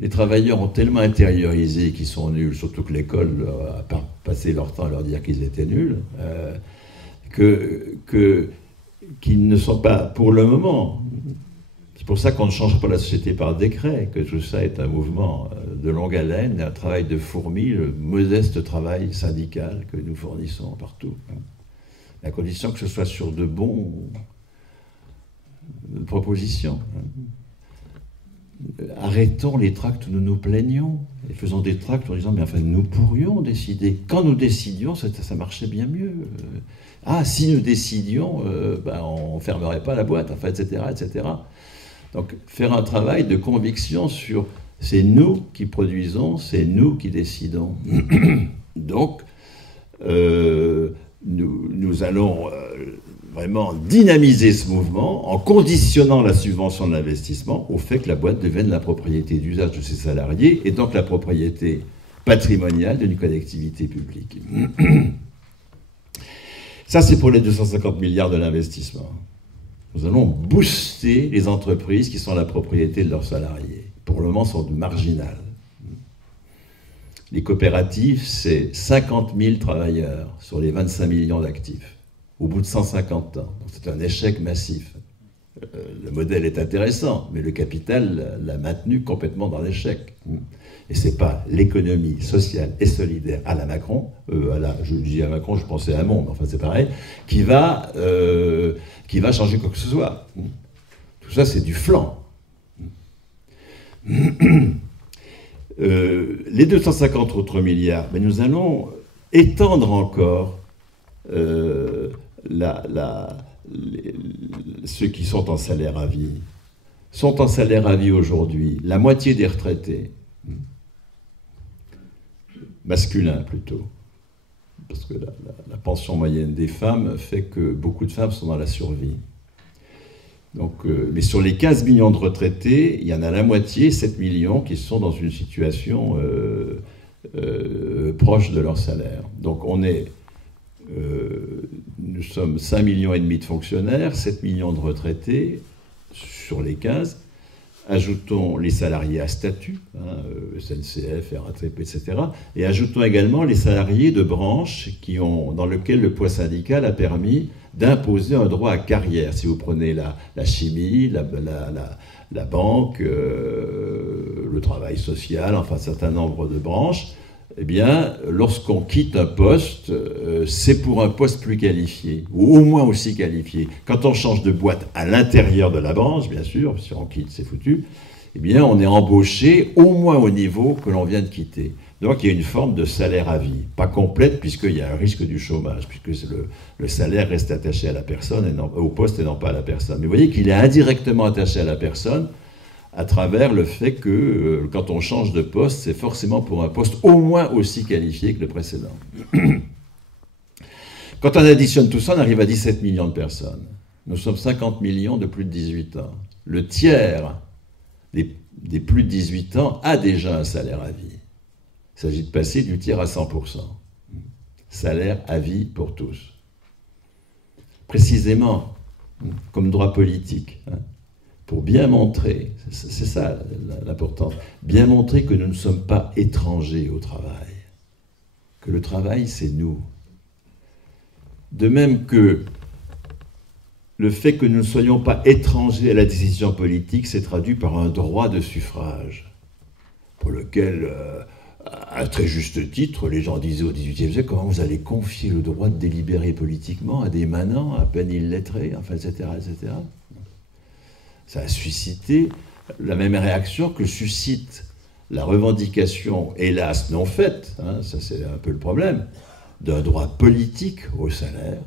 Les travailleurs ont tellement intériorisé qu'ils sont nuls, surtout que l'école a passé leur temps à leur dire qu'ils étaient nuls, qu'ils ne sont pas, pour le moment, c'est pour ça qu'on ne change pas la société par décret, que tout ça est un mouvement de longue haleine, un travail de fourmi, le modeste travail syndical que nous fournissons partout. À condition que ce soit sur de bonnes propositions. Arrêtons les tracts où nous nous plaignons et faisons des tracts en disant mais enfin nous pourrions décider. Quand nous décidions, ça marchait bien mieux. Ah, si nous décidions, on ne fermerait pas la boîte, enfin, etc., etc. Donc faire un travail de conviction sur c'est nous qui produisons, c'est nous qui décidons. Donc nous allons vraiment dynamiser ce mouvement en conditionnant la subvention de l'investissement au fait que la boîte devienne la propriété d'usage de ses salariés et donc la propriété patrimoniale d'une collectivité publique. Ça, c'est pour les 250 milliards de l'investissement. Nous allons booster les entreprises qui sont la propriété de leurs salariés. Pour le moment, sont marginales. Les coopératives, c'est 50 000 travailleurs sur les 25 millions d'actifs, au bout de 150 ans. C'est un échec massif. Le modèle est intéressant, mais le capital l'a maintenu complètement dans l'échec. Et ce n'est pas l'économie sociale et solidaire à la Macron, je dis à Macron, je pensais à Monde, enfin c'est pareil, qui va changer quoi que ce soit. Tout ça, c'est du flan. Les 250 autres milliards, mais nous allons étendre encore ceux qui sont en salaire à vie. Sont en salaire à vie aujourd'hui la moitié des retraités, masculins plutôt, parce que la pension moyenne des femmes fait que beaucoup de femmes sont dans la survie. Donc, mais sur les 15 millions de retraités, il y en a la moitié, 7 millions, qui sont dans une situation proche de leur salaire. Donc nous sommes 5,5 millions de fonctionnaires, 7 millions de retraités sur les 15. Ajoutons les salariés à statut, SNCF, RATP, etc. Et ajoutons également les salariés de branches dans lesquelles le poids syndical a permis d'imposer un droit à carrière. Si vous prenez la chimie, la banque, le travail social, enfin un certain nombre de branches, eh bien, lorsqu'on quitte un poste, c'est pour un poste plus qualifié, ou au moins aussi qualifié. Quand on change de boîte à l'intérieur de la branche, bien sûr, si on quitte, c'est foutu, eh bien, on est embauché au moins au niveau que l'on vient de quitter. Donc, il y a une forme de salaire à vie. Pas complète, puisqu'il y a un risque du chômage, puisque le salaire reste attaché à la personne, au poste et non pas à la personne. Mais vous voyez qu'il est indirectement attaché à la personne, à travers le fait que quand on change de poste, c'est forcément pour un poste au moins aussi qualifié que le précédent. Quand on additionne tout ça, on arrive à 17 millions de personnes. Nous sommes 50 millions de plus de 18 ans. Le tiers des plus de 18 ans a déjà un salaire à vie. Il s'agit de passer du tiers à 100%. Salaire à vie pour tous. Précisément, comme droit politique, pour bien montrer, c'est ça l'important, bien montrer que nous ne sommes pas étrangers au travail, que le travail, c'est nous. De même que le fait que nous ne soyons pas étrangers à la décision politique s'est traduit par un droit de suffrage, pour lequel, à très juste titre, les gens disaient au XVIIIe siècle, comment vous allez confier le droit de délibérer politiquement à des manants, à peine illettrés, enfin, etc., etc. Ça a suscité la même réaction que suscite la revendication, hélas non faite, ça c'est un peu le problème, d'un droit politique au salaire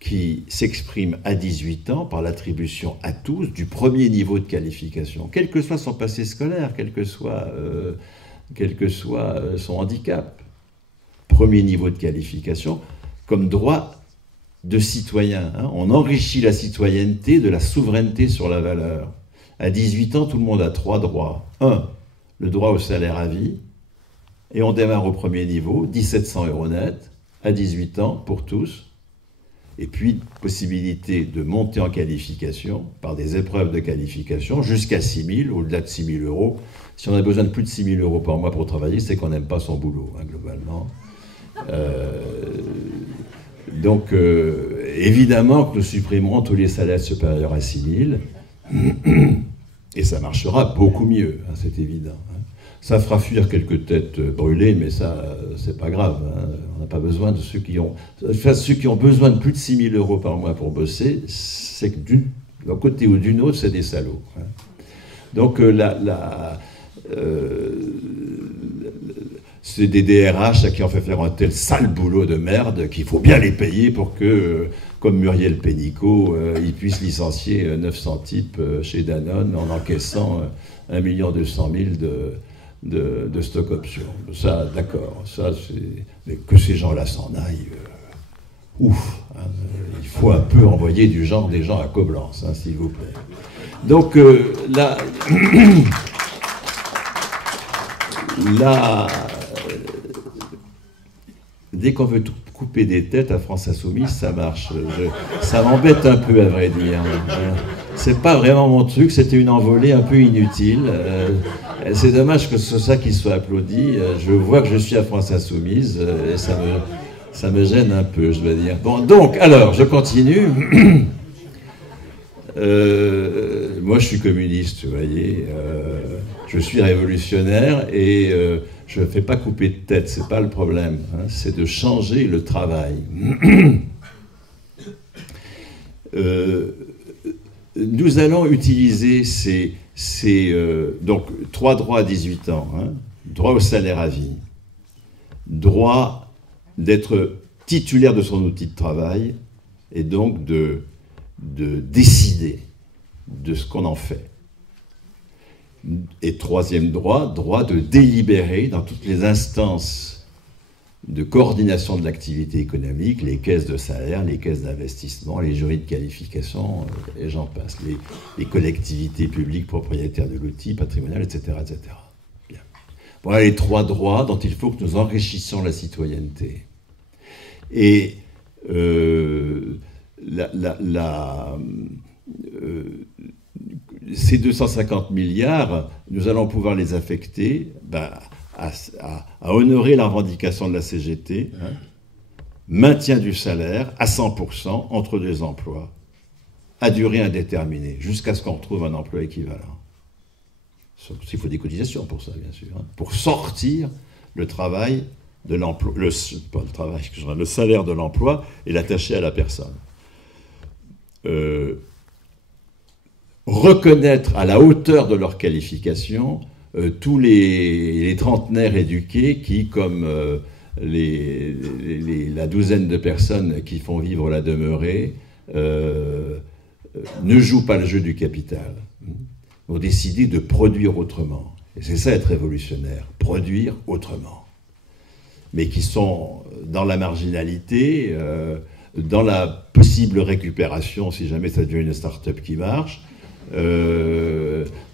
qui s'exprime à 18 ans par l'attribution à tous du premier niveau de qualification, quel que soit son passé scolaire, quel que soit son handicap. Premier niveau de qualification comme droit de citoyen. On enrichit la citoyenneté de la souveraineté sur la valeur. À 18 ans, tout le monde a 3 droits. 1, le droit au salaire à vie, et on démarre au premier niveau, 1700 € net, à 18 ans, pour tous. Et puis, possibilité de monter en qualification par des épreuves de qualification jusqu'à 6 000, au-delà de 6 000 €. Si on a besoin de plus de 6 000 € par mois pour travailler, c'est qu'on n'aime pas son boulot, hein, globalement. Donc, évidemment que nous supprimerons tous les salaires supérieurs à 6 000, et ça marchera beaucoup mieux, hein, c'est évident. Hein. Ça fera fuir quelques têtes brûlées, mais ça, c'est pas grave. Hein. On n'a pas besoin de ceux qui ont... Enfin, ceux qui ont besoin de plus de 6 000 € par mois pour bosser, c'est que d'un côté ou d'une autre, c'est des salauds. Hein. Donc, c'est des DRH qui ont fait faire un tel sale boulot de merde qu'il faut bien les payer pour que, comme Muriel Pénicaud, ils puissent licencier 900 types chez Danone en encaissant 1 200 000 de stock options. Ça, d'accord, ça, mais que ces gens-là s'en aillent, ouf, hein, il faut un peu envoyer des gens à Coblence, hein, s'il vous plaît. Donc, là... Là, dès qu'on veut couper des têtes à France Insoumise, ça marche. Ça m'embête un peu, à vrai dire. C'est pas vraiment mon truc, c'était une envolée un peu inutile. C'est dommage que ce soit ça qui soit applaudi. Je vois que je suis à France Insoumise et ça me gêne un peu, je dois dire. Bon, donc, alors, je continue. Moi, je suis communiste, vous voyez. Je suis révolutionnaire et je ne fais pas couper de tête, c'est pas le problème. Hein, c'est de changer le travail. Nous allons utiliser donc 3 droits à 18 ans. Hein, droit au salaire à vie, droit d'être titulaire de son outil de travail et donc de décider de ce qu'on en fait. Et 3e droit, droit de délibérer dans toutes les instances de coordination de l'activité économique, les caisses de salaire, les caisses d'investissement, les jurys de qualification, et j'en passe, les collectivités publiques propriétaires de l'outil patrimonial, etc., etc. Bien. Voilà les 3 droits dont il faut que nous enrichissions la citoyenneté. Et ces 250 milliards, nous allons pouvoir les affecter à honorer la revendication de la CGT, hein, maintien du salaire à 100% entre 2 emplois, à durée indéterminée, jusqu'à ce qu'on retrouve un emploi équivalent. Il faut des cotisations pour ça, bien sûr, hein, pour sortir le travail de l'emploi, le salaire de l'emploi et l'attacher à la personne. Reconnaître à la hauteur de leur qualification tous les trentenaires éduqués qui, comme la douzaine de personnes qui font vivre la demeurée, ne jouent pas le jeu du capital, ont décidé de produire autrement. Et c'est ça être révolutionnaire, produire autrement. Mais qui sont dans la marginalité, dans la possible récupération, si jamais ça devient une start-up qui marche,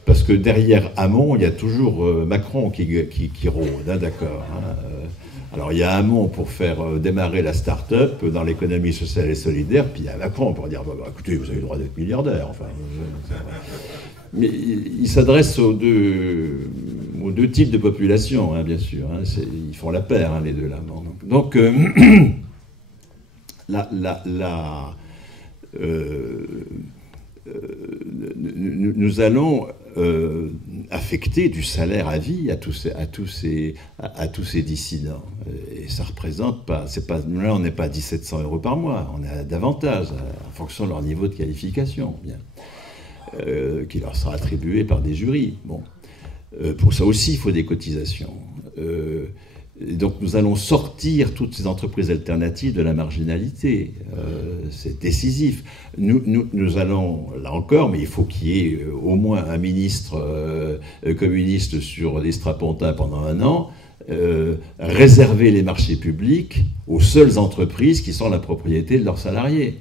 parce que derrière Hamon, il y a toujours Macron qui rôde, hein, d'accord. Hein, alors il y a Hamon pour faire démarrer la start-up dans l'économie sociale et solidaire, puis il y a Macron pour dire écoutez, vous avez le droit d'être milliardaire. Enfin, mais il s'adresse aux deux types de population, hein, bien sûr. Hein, ils font la paire, hein, les deux là. Donc nous allons affecter du salaire à vie à tous ces dissidents. Et ça représente pas, là on n'est pas à 1700 € par mois, on est davantage, en fonction de leur niveau de qualification, bien, qui leur sera attribué par des jurys. Bon. Pour ça aussi, il faut des cotisations. Donc nous allons sortir toutes ces entreprises alternatives de la marginalité. C'est décisif. Nous allons, là encore, mais il faut qu'il y ait au moins un ministre communiste sur les strapontins pendant 1 an, réserver les marchés publics aux seules entreprises qui sont la propriété de leurs salariés.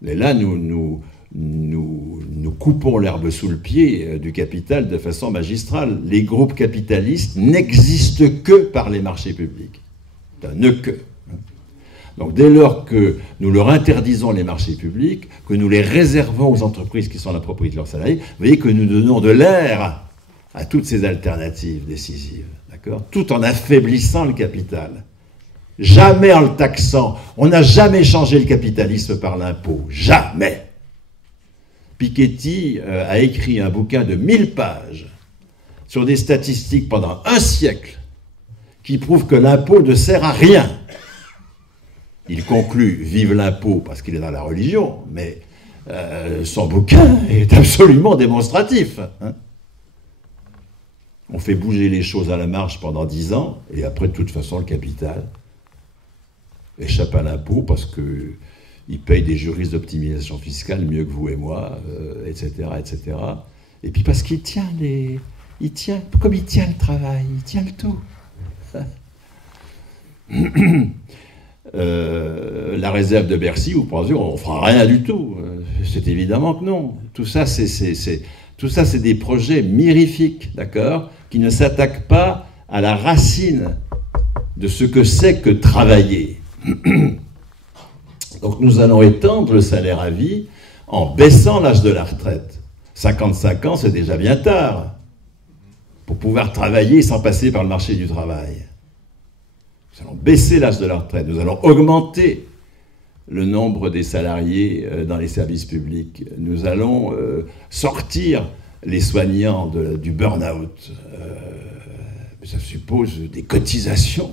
Mais là, nous coupons l'herbe sous le pied du capital de façon magistrale. Les groupes capitalistes n'existent que par les marchés publics. Ne que. Donc dès lors que nous leur interdisons les marchés publics, que nous les réservons aux entreprises qui sont la propriété de leurs salariés, vous voyez que nous donnons de l'air à toutes ces alternatives décisives, d'accord, tout en affaiblissant le capital. Jamais en le taxant. On n'a jamais changé le capitalisme par l'impôt. Jamais. Piketty a écrit un bouquin de 1000 pages sur des statistiques pendant un siècle qui prouvent que l'impôt ne sert à rien. Il conclut « Vive l'impôt » parce qu'il est dans la religion, mais son bouquin est absolument démonstratif. Hein. On fait bouger les choses à la marche pendant 10 ans, et après, de toute façon, le capital échappe à l'impôt parce qu'il paye des juristes d'optimisation fiscale mieux que vous et moi, etc., etc. Et puis parce qu'il tient comme il tient le travail, il tient le tout. La réserve de Bercy, vous pensez, on ne fera rien du tout. C'est évidemment que non. Tout ça, c'est des projets mirifiques, d'accord, qui ne s'attaquent pas à la racine de ce que c'est que travailler. Donc nous allons étendre le salaire à vie en baissant l'âge de la retraite. 55 ans, c'est déjà bien tard pour pouvoir travailler sans passer par le marché du travail. Nous allons baisser l'âge de la retraite, nous allons augmenter le nombre des salariés dans les services publics, nous allons sortir les soignants du burn-out. Ça suppose des cotisations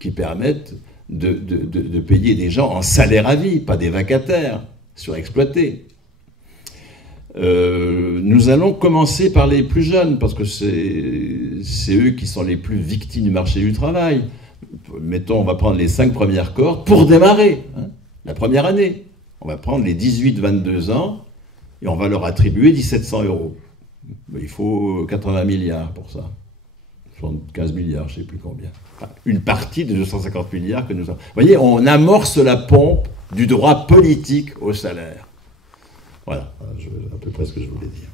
qui permettent de payer des gens en salaire à vie, pas des vacataires surexploités. Nous allons commencer par les plus jeunes, parce que c'est eux qui sont les plus victimes du marché du travail. Mettons, on va prendre les 5 premières cohortes pour démarrer, hein, la première année. On va prendre les 18-22 ans et on va leur attribuer 1700 €. Mais il faut 80 milliards pour ça. 75 milliards, je ne sais plus combien. Enfin, une partie de 250 milliards que nous avons. Vous voyez, on amorce la pompe du droit politique au salaire. Voilà, à peu près ce que je voulais dire.